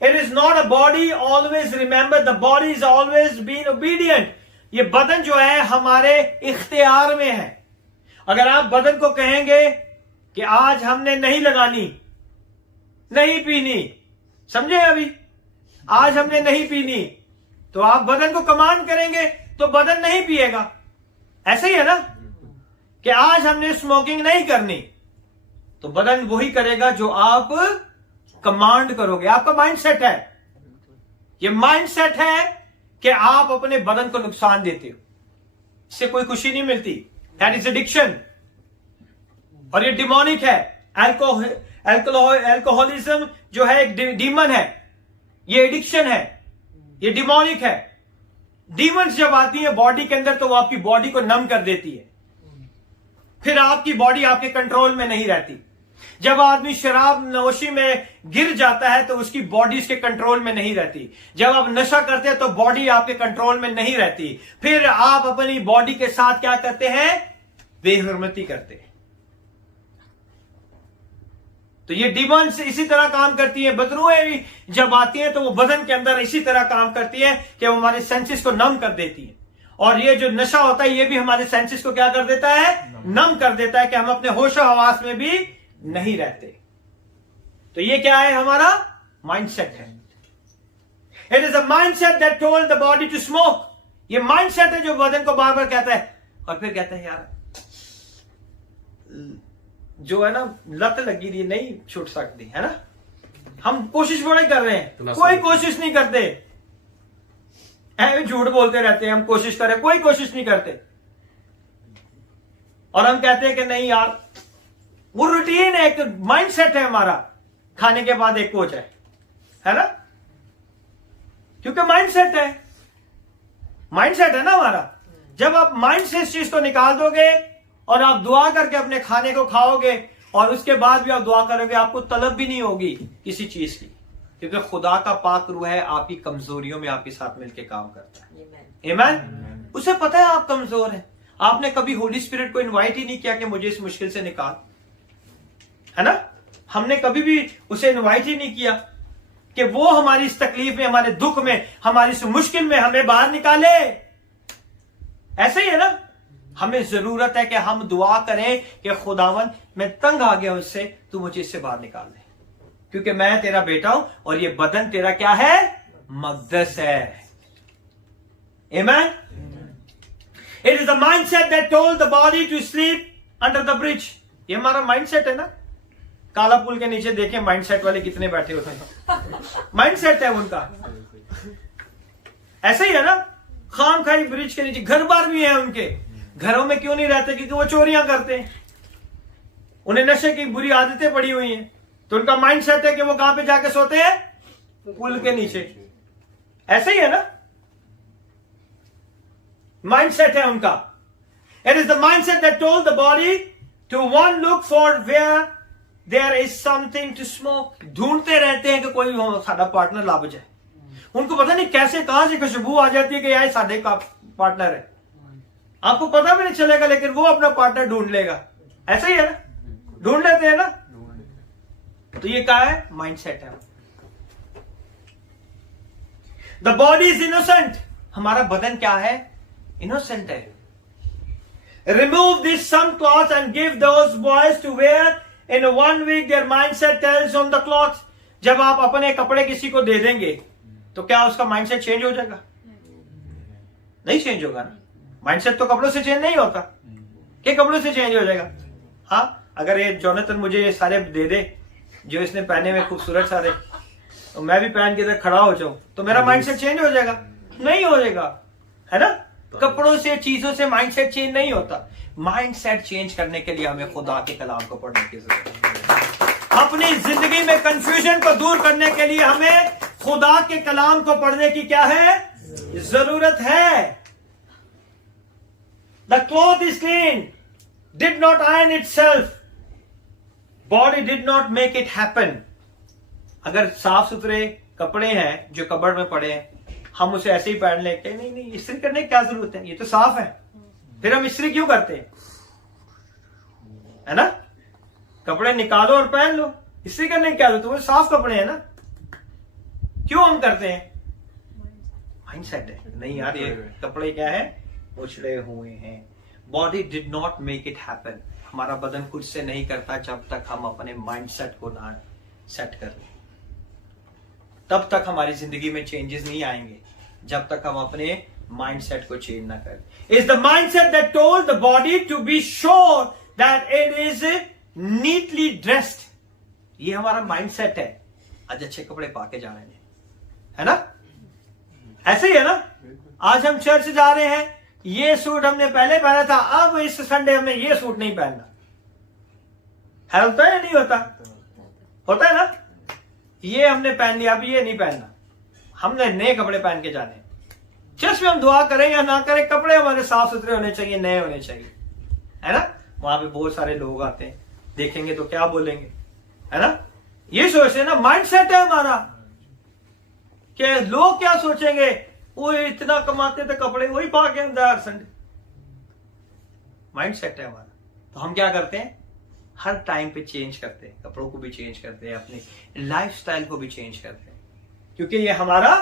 It is not a body, always remember the body is always been obedient. ये बदन जो है हमारे इख्तियार में है. अगर आप बदन को कहेंगे कि आज हमने नहीं लगानी, नहीं पीनी, समझे, अभी आज हमने नहीं पीनी, तो आप बदन को कमांड करेंगे तो बदन नहीं पिएगा. ऐसे ही है ना कि आज हमने स्मोकिंग नहीं करनी, तो बदन वही करेगा जो आप कमांड करोगे. आपका माइंडसेट है, ये माइंडसेट है कि आप अपने बदन को नुकसान देते हो, इससे कोई खुशी नहीं मिलती. That is addiction. और ये डिमोनिक है. अल्कोहलिज्म जो है एक डीमन है, ये एडिक्शन है, ये डिमोनिक है. डीमंस जब आती है बॉडी के अंदर तो वो आपकी बॉडी को नम कर देती है, फिर आपकी बॉडी आपके कंट्रोल में नहीं रहती. जब आदमी शराब नोशी में गिर जाता है तो उसकी बॉडी उसके कंट्रोल में नहीं रहती। जब आप नशा करते हैं तो बॉडी आपके कंट्रोल में नहीं रहती। फिर आप अपनी बॉडी के साथ क्या करते हैं? बेहुरमती करते हैं। तो ये डिमंस इसी तरह काम करती है। बदरूहें भी जब आती हैं तो वो बदन के अंदर इसी तरह काम करती है कि वो हमारे सेंसेस को नम कर देती है। और ये जो नशा होता है ये भी हमारे सेंसेस को क्या कर देता है? नम कर देता है कि हम अपने होशो हवास में भी नहीं रहते। तो ये क्या है? हमारा माइंडसेट है। It is a mindset that told the body to smoke. ये माइंडसेट है जो बदन को बार बार कहता है और फिर कहता है यार जो है ना लत लगी रही नहीं छूट सकती है ना। हम कोशिश बड़ा कर रहे हैं, कोई कोशिश नहीं करते, झूठ बोलते रहते हैं हम कोशिश करें, कोई कोशिश नहीं करते। और हम कहते हैं कि नहीं यार वो रूटीन है, एक माइंडसेट है हमारा। खाने के बाद एक कोच है ना, क्योंकि माइंडसेट है ना हमारा। जब आप माइंड से इस चीज को निकाल दोगे और आप दुआ करके अपने खाने को खाओगे और उसके बाद भी आप दुआ करोगे, आपको तलब भी नहीं होगी किसी चीज की, क्योंकि खुदा का पाक रूह है आपकी कमजोरियों में आपके साथ मिलकर काम करता है। आमीन। उसे पता है आप कमजोर हैं। आपने कभी होली स्पिरिट को इनवाइट ही नहीं किया कि मुझे इस मुश्किल से निकाल, है ना। हमने कभी भी उसे इनवाइट ही नहीं किया कि वो हमारी इस तकलीफ में, हमारे दुख में, हमारी इस मुश्किल में हमें बाहर निकाले। ऐसे ही है ना। हमें जरूरत है कि हम दुआ करें कि खुदावन मैं तंग आ गया उससे, तू मुझे इससे बाहर निकाल दे, क्योंकि मैं तेरा बेटा हूं और ये बदन तेरा क्या है? मक़दस है। आमीन। It is the mindset that told the body to sleep under the bridge. ये हमारा माइंडसेट है ना। काला पुल के नीचे देखें माइंडसेट वाले कितने बैठे होते हैं। माइंडसेट है उनका। ऐसे ही है ना। खाम खाई ब्रिज के नीचे घर बार भी है उनके। घरों में क्यों नहीं रहते? क्योंकि वो चोरियां करते हैं, उन्हें नशे की बुरी आदतें पड़ी हुई हैं। तो उनका माइंडसेट है कि वो कहां पे जाके सोते हैं? पुल के नीचे। ऐसे ही है ना। माइंडसेट है उनका। It is the mindset that told the body to one look for where there is something to smoke. ढूंढते रहते हैं कि कोई साडा पार्टनर लाभ जाए। उनको पता नहीं कैसे कहां से खुशबू आ जाती है कि यार साडे का पार्टनर है। आपको पता भी नहीं चलेगा, लेकिन वो अपना पार्टनर ढूंढ लेगा। ऐसा ही है ना। ढूंढ लेते हैं ना। तो ये क्या है? माइंडसेट है। The body is innocent. हमारा बदन क्या है? इनोसेंट है। Remove this some cloth and give those boys to wear in 1 week their mindset tells on the cloth. जब आप अपने कपड़े किसी को दे देंगे तो क्या उसका माइंडसेट चेंज हो जाएगा? नहीं चेंज होगा ना। माइंडसेट तो कपड़ों से चेंज नहीं होता कि कपड़ों से चेंज हो जाएगा। हाँ, अगर ये जोनाथन मुझे ये सारे दे दे जो इसने पहने हुए खूबसूरत सारे, तो मैं भी पहन के इधर खड़ा हो जाऊं तो मेरा माइंडसेट चेंज हो जाएगा? नहीं हो जाएगा, है ना। कपड़ों से, चीजों से माइंडसेट चेंज नहीं होता। माइंडसेट चेंज करने के लिए हमें खुदा के कलाम को पढ़ने की जरूरत है। अपनी जिंदगी में कंफ्यूजन को दूर करने के लिए हमें खुदा के कलाम को पढ़ने की क्या है? जरूरत है। The cloth is clean, did not iron itself, body did not make it happen. अगर साफ सुथरे कपड़े हैं जो कबर्ड में पड़े हैं, हम उसे ऐसे ही पहन लेते हैं, नहीं इस्त्री करने की क्या जरूरत है, ये तो साफ है, फिर हम इस्त्री क्यों करते हैं? है ना। कपड़े निकालो और पहन लो, इस्त्री करने की क्या जरूरत है? वो साफ कपड़े हैं ना। क्यों हम करते हैं? माइंडसेट है। नहीं यार, ये कपड़े क्या है? उछले हुए हैं। Body did not make it happen. हमारा बदन खुद से नहीं करता जब तक हम अपने माइंडसेट को ना सेट कर लें। तब तक हमारी जिंदगी में चेंजेस नहीं आएंगे जब तक हम अपने माइंडसेट को चेंज ना करें। Is the mindset that told the body to be sure that it is neatly dressed. ये हमारा माइंडसेट है। आज अच्छे कपड़े पाके जा रहे हैं, है ना। ऐसे ही है ना। आज हम चर्च जा रहे हैं, ये सूट हमने पहले पहना था, अब इस संडे हमने ये सूट नहीं पहनना है। होता है नहीं होता? होता है ना। ये हमने पहन लिया, अब ये नहीं पहनना। हमने नए कपड़े पहन के जाने। चर्च में हम दुआ करें या ना करें, कपड़े हमारे साफ सुथरे होने चाहिए, नए होने चाहिए, है ना। वहां पे बहुत सारे लोग आते हैं, देखेंगे तो क्या बोलेंगे? है ना, ये सोचते हैं ना, माइंडसेट है हमारा कि लोग क्या सोचेंगे, वो इतना कमाते थे कपड़े वही पा के अंदर हर संडे। माइंडसेट है हमारा। तो हम क्या करते हैं, हर टाइम पे चेंज करते हैं, कपड़ों को भी चेंज करते हैं, अपनी लाइफस्टाइल को भी चेंज करते हैं, क्योंकि ये हमारा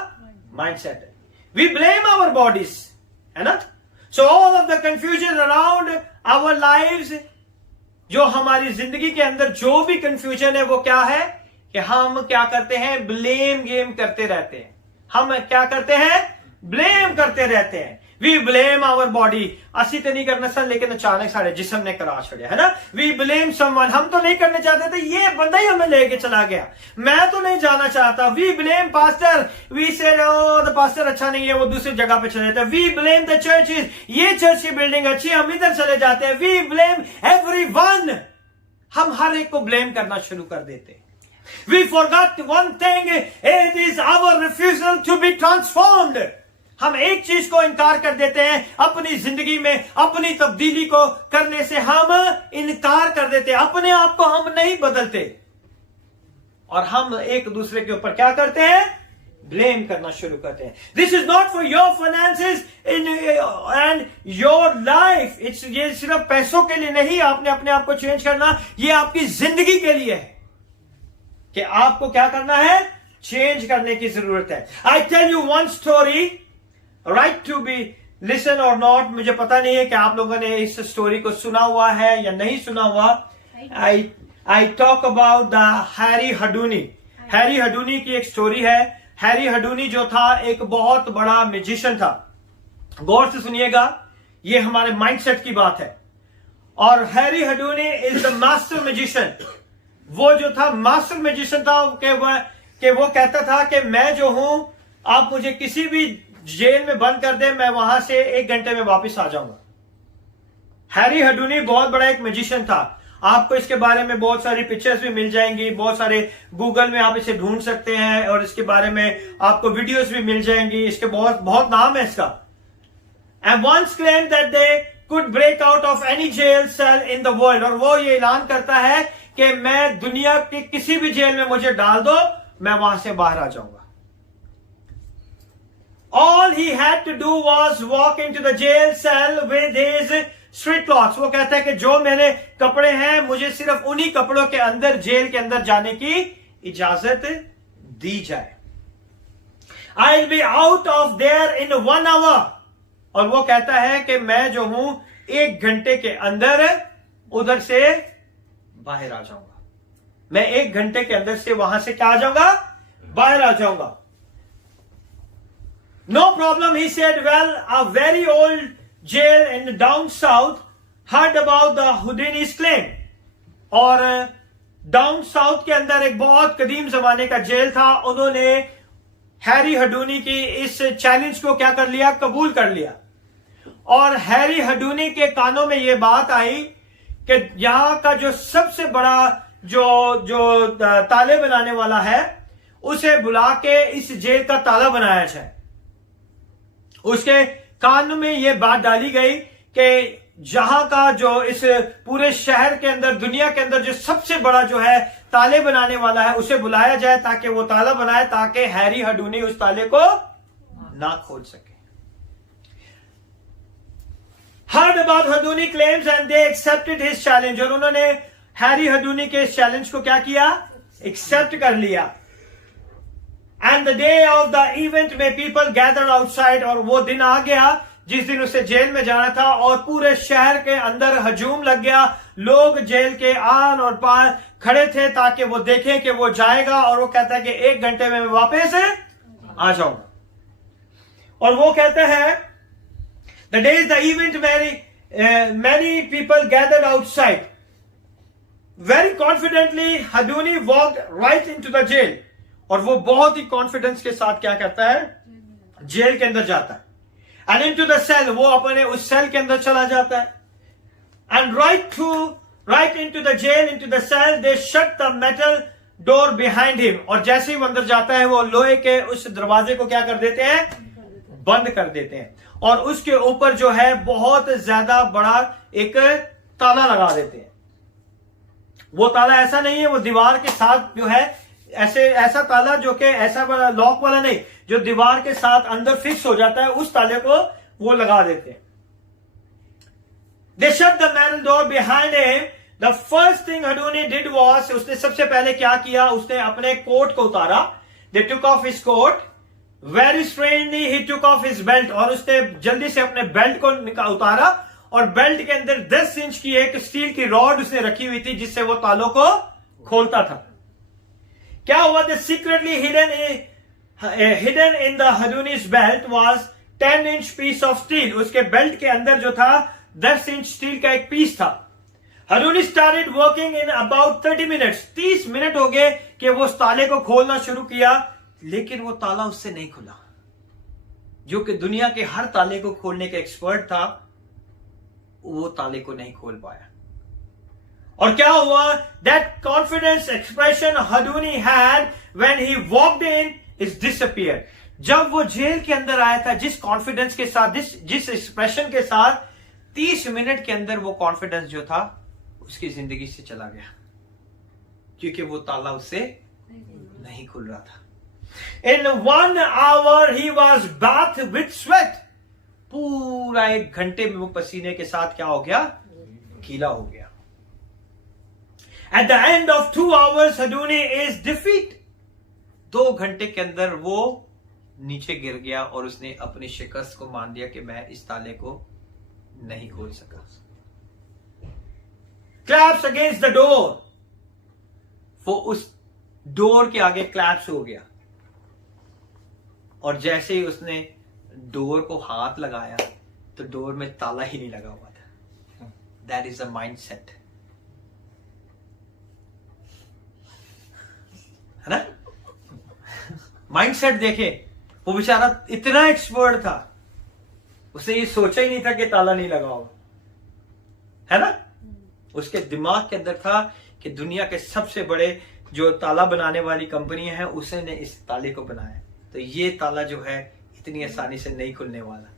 माइंडसेट है। वी ब्लेम आवर बॉडीज, है ना। So all of the confusion around our lives, जो हमारी जिंदगी के अंदर जो भी कंफ्यूजन है वो क्या है कि हम क्या करते हैं, ब्लेम गेम करते रहते हैं। हम क्या करते हैं, ब्लेम करते रहते हैं। वी ब्लेम आवर बॉडी, असी तो नहीं करना सर, लेकिन अचानक सारे जिस्म ने करा छड़िया, है ना। वी ब्लेम समवन, हम तो नहीं करने चाहते थे, ये बंदा ही हमें लेके चला गया, मैं तो नहीं जाना चाहता। वी ब्लेम पास्टर, वी से द पास्टर अच्छा नहीं है, वो दूसरी जगह पे चले जाते हैं। वी ब्लेम द चर्चेस, ये चर्च की बिल्डिंग अच्छी है, हम इधर चले जाते हैं। वी ब्लेम एवरीवन, हम हर एक को ब्लेम करना शुरू कर देते हैं। We forgot one thing, it is our refusal to be transformed. हम एक चीज को इनकार कर देते हैं अपनी जिंदगी में, अपनी तब्दीली को करने से हम इनकार कर देते हैं। अपने आप को हम नहीं बदलते और हम एक दूसरे के ऊपर क्या करते हैं, ब्लेम करना शुरू करते हैं। This is not for your finances and your life, it's, ये सिर्फ पैसों के लिए नहीं, आपने अपने आप को चेंज करना, ये आपकी जिंदगी के लिए है कि आपको क्या करना है, चेंज करने की जरूरत है। I tell you one story, right to be listen और नॉट, मुझे पता नहीं है कि आप लोगों ने इस स्टोरी को सुना हुआ है या नहीं सुना हुआ। I talk about the Harry Houdini. Harry Houdini की एक स्टोरी है। हैरी हडूनी जो था एक बहुत बड़ा म्यूजिशियन था। गौर से सुनिएगा, ये हमारे माइंडसेट की बात है। और Harry Houdini is the master musician. वो जो था मास्टर मैजिशियन था कि वो कहता था कि मैं जो हूं, आप मुझे किसी भी जेल में बंद कर दे, मैं वहां से 1 घंटे में वापस आ जाऊंगा। हैरी हडूनी बहुत बड़ा एक मैजिशियन था। आपको इसके बारे में बहुत सारी पिक्चर्स भी मिल जाएंगी, बहुत सारे गूगल में आप इसे ढूंढ सकते हैं और इसके बारे में आपको वीडियोस भी मिल जाएंगी। इसके बहुत बहुत नाम है इसका। And once claim that they could break out of any jail cell in the world, और वो ये ऐलान करता है कि मैं दुनिया के किसी भी जेल में मुझे डाल दो, मैं वहां से बाहर आ जाऊंगा। All he had to do was walk into the jail cell with his street clothes. वो कहता है कि जो मेरे कपड़े हैं, मुझे सिर्फ उन्हीं कपड़ों के अंदर, जेल के अंदर जाने की इजाजत दी जाए। I'll be out of there in 1 hour. और वो कहता है कि मैं जो हूं 1 घंटे के अंदर उधर से बाहर आ जाऊंगा। मैं 1 घंटे के अंदर से वहां से क्या आ जाऊंगा, बाहर आ जाऊंगा। No problem, he said. Well, a very old jail in down south heard about the Houdini's claim. और डाउन साउथ के अंदर एक बहुत कदीम जमाने का जेल था। उन्होंने हैरी हडूनी की इस चैलेंज को क्या कर लिया, कबूल कर लिया। और हैरी हडूनी के कानों में यह बात आई कि यहां का जो सबसे बड़ा जो ताले बनाने वाला है, उसे बुला के इस जेल का ताला बनाया जाए। उसके कान में यह बात डाली गई कि जहां का जो इस पूरे शहर के अंदर, दुनिया के अंदर जो सबसे बड़ा जो है ताले बनाने वाला है, उसे बुलाया जाए ताकि वो ताला बनाए, ताकि हैरी हडूनी उस ताले को ना खोल सके। Heard about Houdini claims and they accepted his challenge. और उन्होंने हैरी हडूनी के इस चैलेंज को क्या किया, एक्सेप्ट कर लिया। And the day of the event में people gathered outside, और वो दिन आ गया जिस दिन उसे जेल में जाना था, और पूरे शहर के अंदर हजूम लग गया। लोग जेल के आन और पार खड़े थे ताकि वो देखें कि वो जाएगा, और वो कहता है कि 1 घंटे में मैं वापस आ जाऊंगा। और वो कहते हैं the day is the event, many people gathered outside. Very confidently Houdini walked right into the jail. और वो बहुत ही कॉन्फिडेंस के साथ क्या करता है, जेल के अंदर जाता है। एंड इनटू द सेल, वो अपने उस सेल के अंदर चला जाता है। And right into the jail, into the cell, they shut the metal door behind him. और जैसे ही वो अंदर जाता है, वो लोहे के उस दरवाजे को क्या कर देते हैं, बंद कर देते हैं। और उसके ऊपर जो है बहुत ज्यादा बड़ा एक ताला लगा देते हैं। वो ताला ऐसा नहीं है, वो दीवार के साथ जो है ऐसा ताला जो कि ऐसा वाला लॉक वाला नहीं, जो दीवार के साथ अंदर फिक्स हो जाता है, उस ताले को वो लगा देते हैं। They shut the metal door behind him. The first thing Haduni did was, उसने सबसे पहले क्या किया, उसने अपने कोट को उतारा। They took off his coat. Very strangely he took off his belt, और उसने जल्दी से अपने बेल्ट को उतारा, और बेल्ट के अंदर 10 इंच की एक स्टील की रॉड उसने रखी हुई थी जिससे वो तालों को खोलता था। क्या हुआ? The secretly hidden in the Haduni's belt was 10-inch piece of steel. उसके बेल्ट के अंदर जो था 10 इंच स्टील का एक पीस था। Haduni started working in about 30 minutes. 30 minute हो गए कि वो उस ताले को खोलना शुरू किया, लेकिन वो ताला उससे नहीं खुला। जो कि दुनिया के हर ताले को खोलने का एक्सपर्ट था, वो ताले को नहीं खोल पाया। और क्या हुआ? That confidence expression Haduni had when he walked in is disappeared. जब वो जेल के अंदर आया था, जिस कॉन्फिडेंस के साथ, जिस एक्सप्रेशन के साथ, 30 मिनट के अंदर वो कॉन्फिडेंस जो था उसकी जिंदगी से चला गया, क्योंकि वो ताला उससे नहीं खुल रहा था। In 1 hour he was bathed with sweat. पूरा 1 घंटे में वो पसीने के साथ क्या हो गया? गीला हो गया। At the end of 2 hours Haduni is defeat. 2 घंटे के अंदर वो नीचे गिर गया और उसने अपनी शिकस्त को मान लिया कि मैं इस ताले को नहीं खोल सका। Claps against the door. वो उस डोर के आगे क्लैप्स हो गया, और जैसे ही उसने डोर को हाथ लगाया तो डोर में ताला ही नहीं लगा हुआ था। That is a mindset, है ना? माइंडसेट देखे, वो बेचारा इतना एक्सपर्ट था, उसने ये सोचा ही नहीं था कि ताला नहीं लगा होगा, है ना? उसके दिमाग के अंदर था कि दुनिया के सबसे बड़े जो ताला बनाने वाली कंपनी है, उसने इस ताले को बनाया, तो ये ताला जो है इतनी आसानी से नहीं खुलने वाला,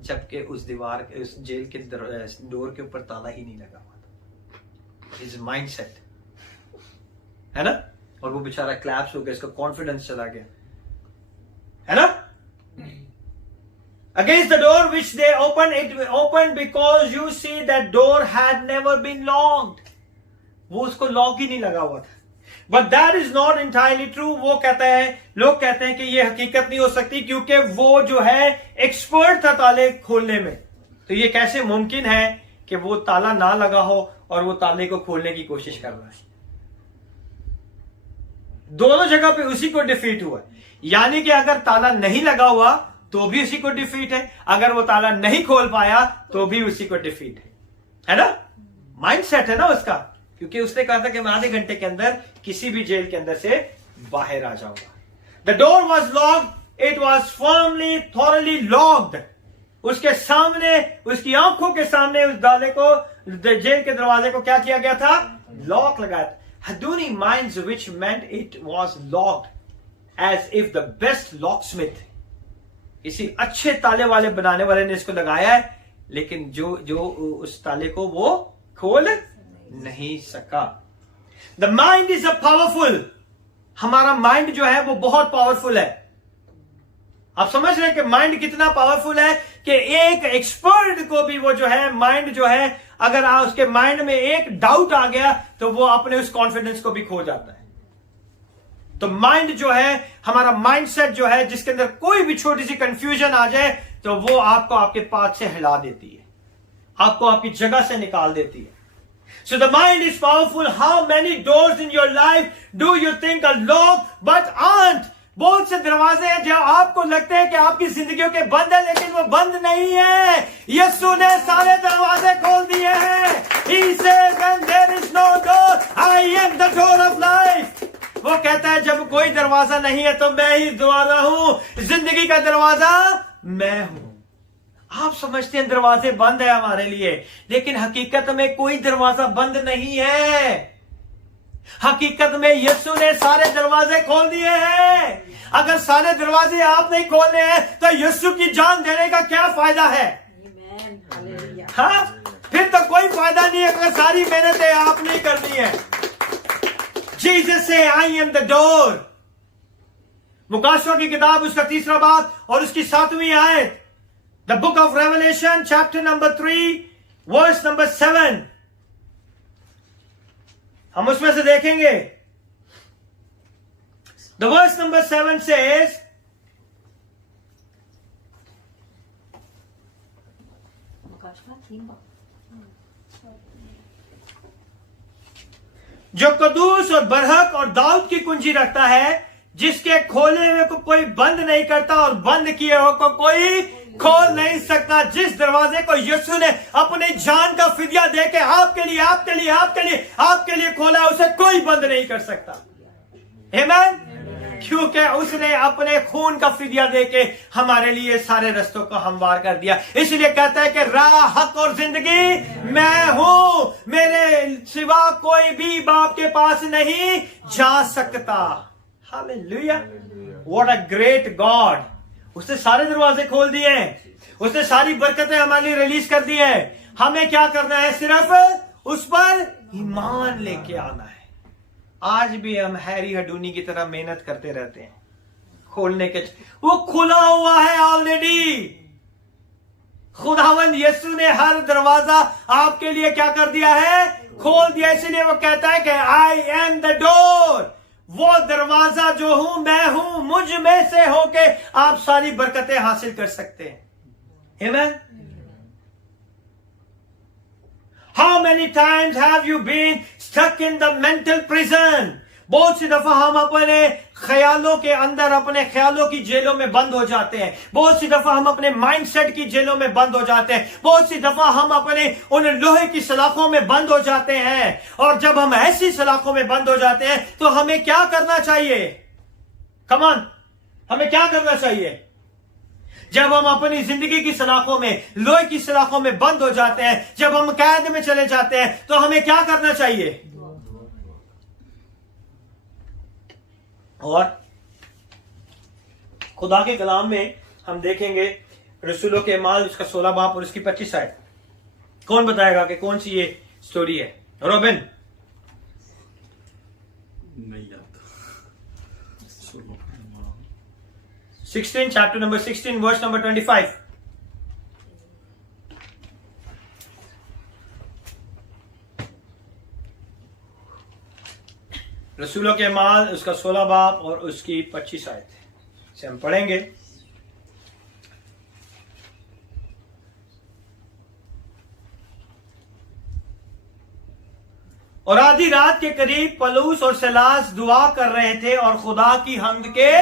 जबकि उस दीवार, उस जेल के डोर के ऊपर ताला ही नहीं लगा हुआ था। हिज माइंडसेट, है ना? और वो बेचारा क्लैप्स हो गया, इसका कॉन्फिडेंस चला गया, है ना? Against the door which they opened, it opened because you see that door had never been locked. वो उसको लॉक ही नहीं लगा हुआ था। But that is not entirely true. वो कहता है, लोग कहते हैं कि ये हकीकत नहीं हो सकती, क्योंकि वो जो है एक्सपर्ट था ताले खोलने में। तो ये कैसे मुमकिन है कि वो ताला ना लगा हो और वो ताले को खोलने की कोशिश कर रहा है? दोनों जगह पे उसी को डिफीट हुआ। यानी कि अगर ताला नहीं लगा हुआ तो भी उसी को डिफीट है, अगर वो ताला नहीं खोल पाया तो भी उसी को डिफीट है ना? माइंडसेट है ना उसका, क्योंकि उसने कहा था कि मैं आधे घंटे के अंदर किसी भी जेल के अंदर से बाहर आ जाऊंगा। The door was locked, it was firmly thoroughly locked. उसके सामने, उसकी आंखों के सामने उस ताले को, जेल के दरवाजे को क्या किया गया था? लॉक लगाया था। Haduni minds which meant it was locked, as if the best locksmith, किसी अच्छे ताले वाले बनाने वाले ने इसको लगाया है, लेकिन जो उस ताले को वो खोल नहीं सका। The mind is a powerful, हमारा माइंड जो है वो बहुत पावरफुल है। आप समझ रहे हैं कि माइंड कितना पावरफुल है कि एक एक्सपर्ट को भी वो जो है माइंड जो है, अगर उसके माइंड में एक डाउट आ गया तो वो अपने उस कॉन्फिडेंस को भी खो जाता है। तो माइंड जो है, हमारा माइंडसेट जो है, जिसके अंदर कोई भी छोटी सी कंफ्यूजन आ जाए तो वो आपको आपके पाथ से हिला देती है, आपको आपकी जगह से निकाल देती है। So the mind is powerful. How many doors in your life do you think are locked but aren't? बहुत से दरवाजे हैं जो आपको लगते हैं कि आपकी जिंदगियों के बंद है, लेकिन वो बंद नहीं है। यीशु ने सारे दरवाजे खोल दिए हैं। He says, when there is no door, I am the door of life. वो कहता है जब कोई दरवाजा नहीं है तो मैं ही दरवाजा हूं, जिंदगी का दरवाजा मैं हूं। आप समझते हैं दरवाजे बंद है हमारे लिए, लेकिन हकीकत में कोई दरवाजा बंद नहीं है। हकीकत में यीशु ने सारे दरवाजे खोल दिए हैं। अगर सारे दरवाजे आप नहीं खोलने हैं तो यीशु की जान देने का क्या फायदा है? हाँ, फिर तो कोई फायदा नहीं है अगर सारी मेहनतें आपने करनी है। जीसस से आई एम द डोर। मुकाशवा की किताब उसका 3रा बाब और उसकी 7वीं आयत, the book of Revelation chapter number 3 verse number 7, हम उसमें से देखेंगे। द वर्स नंबर 7 says, जो कदूस और बरहक और दाऊद की कुंजी रखता है, जिसके खोले हुए को कोई बंद नहीं करता और बंद किए हुए को कोई खोल नहीं सकता। जिस दरवाजे को यीशु ने अपनी जान का फिदिया देके आपके लिए खोला है, उसे कोई बंद नहीं कर सकता। आमीन। क्योंकि उसने अपने खून का फिदिया देके हमारे लिए सारे रास्तों को हमवार कर दिया। इसलिए कहता है कि राह, हक और जिंदगी मैं हूं, मेरे सिवा कोई भी बाप के पास नहीं जा सकता। Hallelujah, what a great God. उसने सारे दरवाजे खोल दिए हैं, उसने सारी बरकतें हमारे लिए रिलीज कर दी है। हमें क्या करना है? सिर्फ उस पर ईमान लेके आना है। आज भी हम हैरी हडूनी की तरह मेहनत करते रहते हैं खोलने के, वो खुला हुआ है ऑलरेडी। खुदावंद यीशु ने हर दरवाजा आपके लिए क्या कर दिया है? खोल दिया। इसलिए वो कहता है कि आई एम द डोर। वो दरवाजा जो हूं मैं हूं, मुझ में से होके आप सारी बरकतें हासिल कर सकते हैं। आमीन। How many times have you been stuck in the mental prison? बहुत सी दफा हम अपने ख्यालों के अंदर, अपने ख्यालों की जेलों में बंद हो जाते हैं। बहुत सी दफा हम अपने माइंडसेट की जेलों में बंद हो जाते हैं। बहुत सी दफा हम अपने उन लोहे की सलाखों में बंद हो जाते हैं। और जब हम ऐसी सलाखों में बंद हो जाते हैं तो हमें क्या करना चाहिए? कम ऑन, हमें क्या करना चाहिए? जब हम अपनी जिंदगी की सलाखों में, लोहे की सलाखों में बंद हो जाते हैं, जब हम कैद में चले जाते हैं, तो हमें क्या करना चाहिए? और खुदा के कलाम में हम देखेंगे रसूलों के अमाल उसका 16 बाब और उसकी 25 आयत। कौन बताएगा कि कौन सी ये स्टोरी है? रॉबिन। नहीं आता। 16 chapter number 16 verse number 25। रसूलों के माल उसका 16 बाब और उसकी 25 आयत से हम पढ़ेंगे। और आधी रात के करीब पलूस और सलास दुआ कर रहे थे और खुदा की हम्द के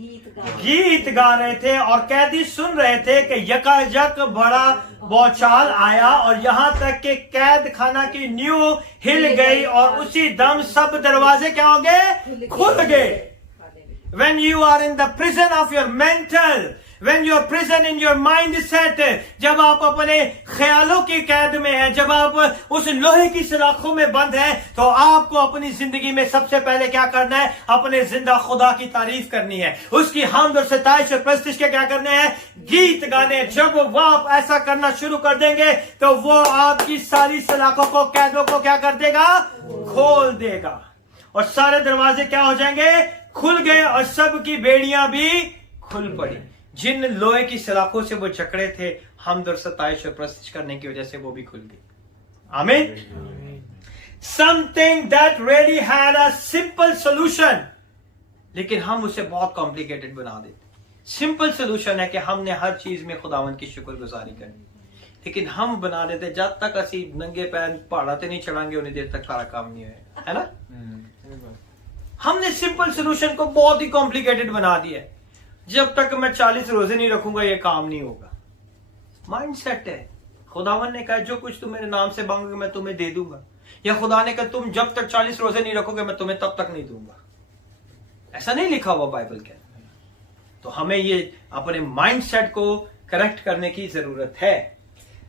गीत गा रहे थे, और कैदी सुन रहे थे कि यकायक बड़ा बौछार आया और यहां तक कि कैद खाना की नींव हिल गई और उसी दम सब दरवाजे क्या हो गए? खुल गए। When you are in the prison of your mental, when your prison in your mindset, जब आप अपने ख्यालों की कैद में हैं, जब आप उस लोहे की सलाखों में बंद हैं, तो आपको अपनी जिंदगी में सबसे पहले क्या करना है? अपने जिंदा खुदा की तारीफ करनी है, उसकी हम्द और सताइश और प्रस्तिश के क्या करने हैं? गीत गाने। जब वो आप ऐसा करना शुरू कर देंगे तो वो आपकी सारी सलाखों को, कैदों को क्या कर देगा? खोल देगा। और सारे दरवाजे क्या हो जाएंगे? खुल गए और सबकी बेड़ियां भी खुल पड़ी। जिन लोहे की सलाखों से वो जकड़े थे, हमद और सताइश और प्रस्तिश करने की वजह से वो भी खुल गई। आमीन। Something that really had a simple solution, लेकिन हम उसे बहुत कॉम्प्लिकेटेड बना देते। सिंपल सोल्यूशन है कि हमने हर चीज में खुदावन की शुक्रगुजारी करनी, लेकिन हम बना देते जब तक असी नंगे पैर पहाड़ा ते नहीं चढ़ांगे उन्हीं देर तक सारा काम नहीं है ना। हमने सिंपल सोल्यूशन को बहुत ही कॉम्प्लिकेटेड बना दिया। जब तक मैं 40 रोजे नहीं रखूंगा ये काम नहीं होगा। माइंडसेट है। खुदावन ने कहा जो कुछ तुम मेरे नाम से मांगोगे मैं तुम्हें दे दूंगा, या खुदा ने कहा तुम जब तक 40 रोजे नहीं रखोगे मैं तुम्हें तब तक नहीं दूंगा। ऐसा नहीं लिखा हुआ बाइबल के। तो हमें ये अपने माइंडसेट को करेक्ट करने की जरूरत है।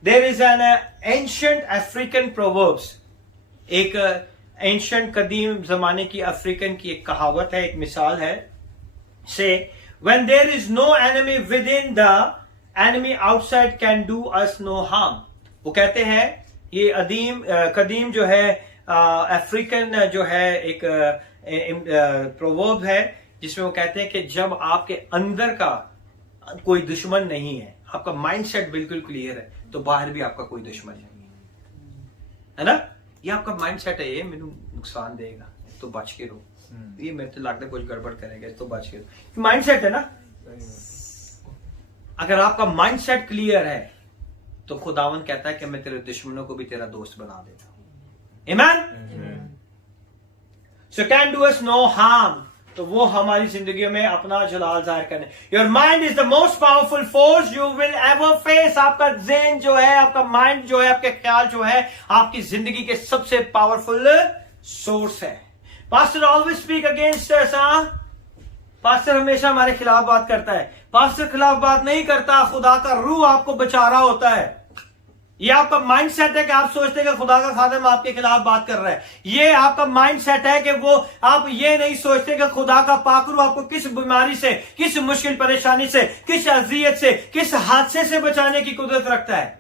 There is an ancient African proverbs, एक एंशिएंट कदीम जमाने की अफ्रीकन की एक कहावत है, एक मिसाल है। से when there is no enemy within, the enemy outside can do us no harm। वो कहते हैं ये कदीम जो है अफ्रीकन जो है एक प्रोवर्ब है जिसमें वो कहते हैं कि जब आपके अंदर का कोई दुश्मन नहीं है, आपका माइंडसेट बिल्कुल क्लियर है, तो बाहर भी आपका कोई दुश्मन नहीं है ना। ये आपका माइंडसेट है, ये मेनू नुकसान देगा तो बच के रहो, ये मेरे तो लगता है कुछ गड़बड़ करेगा तो बच के रहो, माइंडसेट है ना। अगर आपका माइंडसेट क्लियर है तो खुदावन कहता है कि मैं तेरे दुश्मनों को भी तेरा दोस्त बना देता हूं। आमीन। So can do us know harm, तो वो हमारी जिंदगी में अपना जलाल जाहिर करने। Your mind is the most powerful force you will ever face. आपका ज़हन जो है, आपका माइंड जो है, आपके ख्याल जो है, आपकी जिंदगी के सबसे पावरफुल सोर्स है। Pastor always speak against us. Pastor हमेशा हमारे खिलाफ बात करता है। पास्टर खिलाफ बात नहीं करता, खुदा का रूह आपको बचा रहा होता है। ये आपका माइंडसेट है कि आप सोचते हैं कि खुदा का खादिम आपके खिलाफ बात कर रहा है। ये आपका माइंडसेट है कि वो आप ये नहीं सोचते कि खुदा का पाक रूह आपको किस बीमारी से, किस मुश्किल परेशानी से, किस अजियत से, किस हादसे से बचाने की कुदरत रखता है।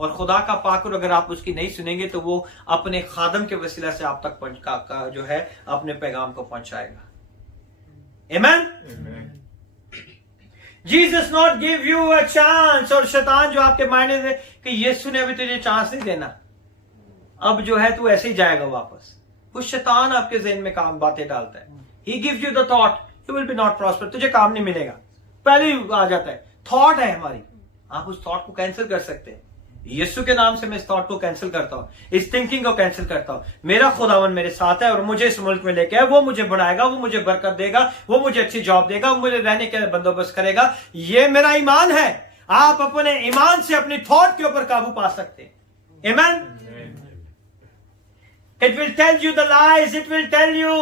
और खुदा का पाक रूह अगर आप उसकी नहीं सुनेंगे तो वो अपने खादम के वसीला से आप तक जो है अपने पैगाम को पहुंचाएगा। आमीन। Jesus not give you a chance. और शैतान जो आपके मायने से कि यीशु ने अभी तुझे चांस नहीं देना, अब जो है तू ऐसे ही जाएगा वापस। वो शैतान आपके ज़हन में काम बातें डालता है। He gives you the thought you will be not prosper, तुझे काम नहीं मिलेगा, पहले ही आ जाता है। थॉट है हमारी, आप उस थॉट को कैंसिल कर सकते हैं। यीशु के नाम से मैं इस थॉट को कैंसिल करता हूं, इस थिंकिंग को कैंसिल करता हूं। मेरा खुदावन मेरे साथ है और मुझे इस मुल्क में लेके आए, वो मुझे बढ़ाएगा, वो मुझे बरकत देगा, वो मुझे अच्छी जॉब देगा, वो मुझे रहने के बंदोबस्त करेगा। ये मेरा ईमान है। आप अपने ईमान से अपनी थॉट के ऊपर काबू पा सकते हैं। आमीन। It will tell you the lies. It will tell you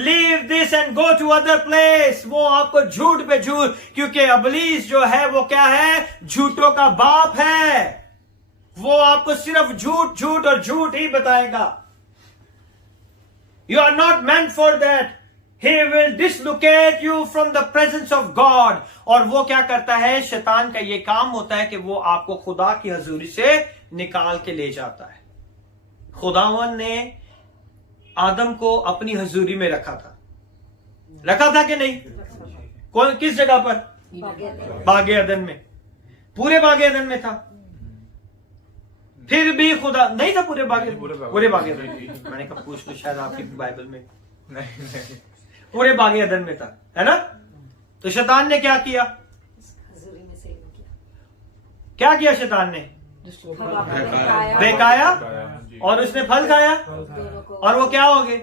leave this and go to other place. वो आपको झूठ पे झूठ, क्योंकि इब्लीस जो है वो क्या है, झूठों का बाप है। वो आपको सिर्फ झूठ झूठ और झूठ ही बताएगा। You are not meant for that. He will dislocate you from the presence of God. और वो क्या करता है, शैतान का ये काम होता है कि वो आपको खुदा की हजूरी से निकाल के ले जाता है। खुदावन ने आदम को अपनी हजूरी में रखा था कि नहीं? कौन, किस जगह पर? बागे अदन में। पूरे बागे अदन में था। फिर भी खुदा नहीं था पूरे बागे अदन। मैंने कहा पूछ लो, शायद आपकी बाइबल में नहीं। पूरे बागे अदन में था, है ना। तो शैतान ने क्या किया? क्या किया शैतान ने? बहकाया और उसने फल खाया और वो क्या हो गए?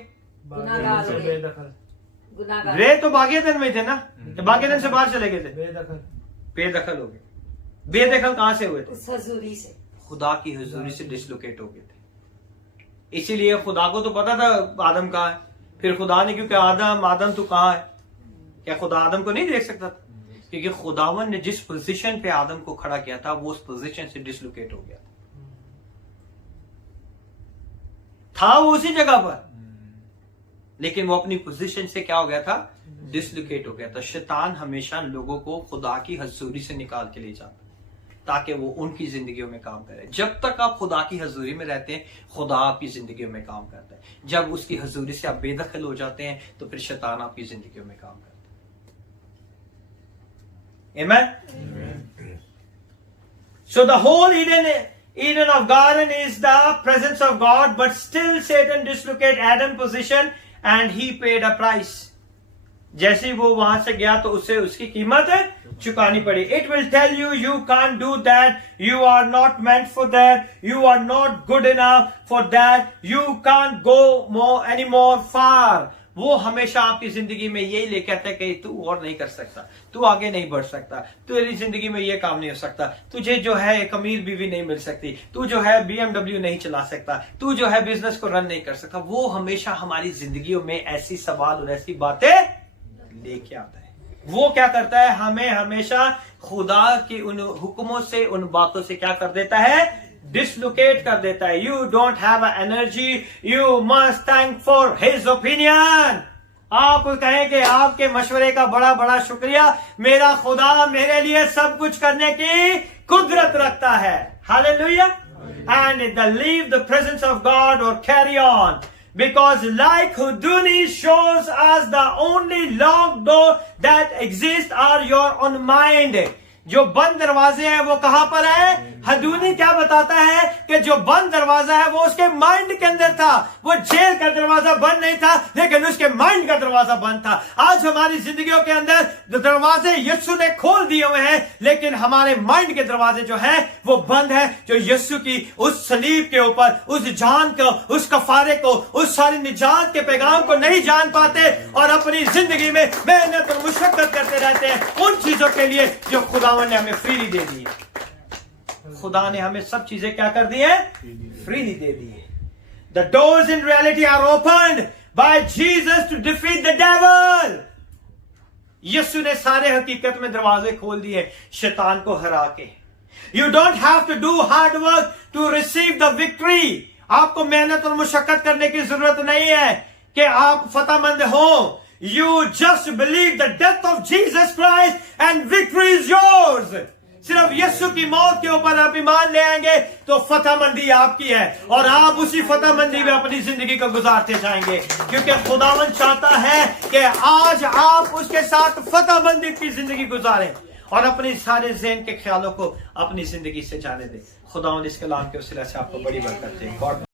वे तो बागेदन में थे ना, तो बागेदन से बाहर चले गए थे, बेदखल हो गए। बेदखल कहां से हुए थे? खुदा की हुजूरी से डिसलोकेट हो गए थे। इसीलिए खुदा को तो पता था आदम कहां है। फिर खुदा ने, क्योंकि आदम तू कहां है, क्या खुदा आदम को नहीं देख सकता था? क्योंकि खुदावन ने जिस पोजीशन पे आदम को खड़ा किया था वो उस पोजीशन से डिसलोकेट हो गया था वो उसी जगह पर, लेकिन वो अपनी पोजीशन से क्या हो गया था? डिसलोकेट हो गया था। शैतान हमेशा लोगों को खुदा की हजूरी से निकाल के ले जाता ताकि वो उनकी जिंदगियों में काम करे। जब तक आप खुदा की हजूरी में रहते हैं, खुदा आपकी जिंदगियों में काम करता है। जब उसकी हजूरी से आप बेदखल हो जाते हैं तो फिर शैतान आपकी जिंदगियों में काम करता है। Amen? So the whole Eden of garden is the presence of God, but still Satan dislocated Adam's position and he paid a price. जैसे वो वहां से गया तो उसे उसकी कीमत चुकानी पड़ी। It will tell you you can't do that, you are not meant for that, you are not good enough for that, you can't go any more far. वो हमेशा आपकी जिंदगी में यही लेके आता है कि तू और नहीं कर सकता, तू आगे नहीं बढ़ सकता, तेरी जिंदगी में ये काम नहीं हो सकता, तुझे जो है एक अमीर बीवी नहीं मिल सकती, तू जो है BMW नहीं चला सकता, तू जो है बिजनेस को रन नहीं कर सकता। वो हमेशा हमारी जिंदगियों में ऐसी सवाल और ऐसी बातें लेके आता है। वो क्या करता है, हमें हमेशा खुदा की उन हुक्मों से, उन बातों से क्या कर देता है? डिसलोकेट कर देता है। You don't have energy, you must thank for his opinion. आप कहें कि आपके मशवरे का बड़ा बड़ा शुक्रिया, मेरा खुदा मेरे लिए सब कुछ करने की कुदरत रखता है। Hallelujah. And leave the presence of God और carry on. Because like Houdini shows us the only locked door that exists are your own mind. जो बंद दरवाजे हैं वो कहां पर है? हदूनी क्या बताता है कि जो बंद दरवाजा है वो उसके माइंड के अंदर था। वो जेल का दरवाजा बंद नहीं था, लेकिन उसके माइंड का दरवाजा बंद था। आज हमारी जिंदगियों के अंदर दरवाजे यीशु ने खोल दिए हुए हैं, लेकिन हमारे माइंड के दरवाजे जो है वो बंद है। जो यीशु की उस सलीब के ऊपर उस जान को, उस कफारे को, उस सारी निजात के पैगाम को नहीं जान पाते और अपनी जिंदगी में मेहनत और मुशक्कत करते रहते हैं उन चीजों के लिए जो खुदावन ने हमें फ्रीली दे दी है। खुदा ने हमें सब चीजें क्या कर दी है? फ्रीली दे दी है। The doors in reality are opened by Jesus to defeat the devil. यीशु ने सारे हकीकत में दरवाजे खोल दिए शैतान को हरा के। You don't have to do hard work to receive the victory. आपको मेहनत और मुशक्कत करने की जरूरत नहीं है कि आप फतहमंद हो। You just believe the death of Jesus Christ and victory is yours. सिर्फ यीशु की मौत के ऊपर आप ईमान ले आएंगे तो फतहमंदी आपकी है और आप उसी फतहमंदी में अपनी जिंदगी को गुजारते जाएंगे, क्योंकि खुदावन चाहता है कि आज आप उसके साथ फतहमंदी की जिंदगी गुजारें और अपने सारे ज़हन के ख्यालों को अपनी जिंदगी से जाने दें। खुदावन इस कलाम के वसीले से आपको बड़ी बरकत दे। गॉड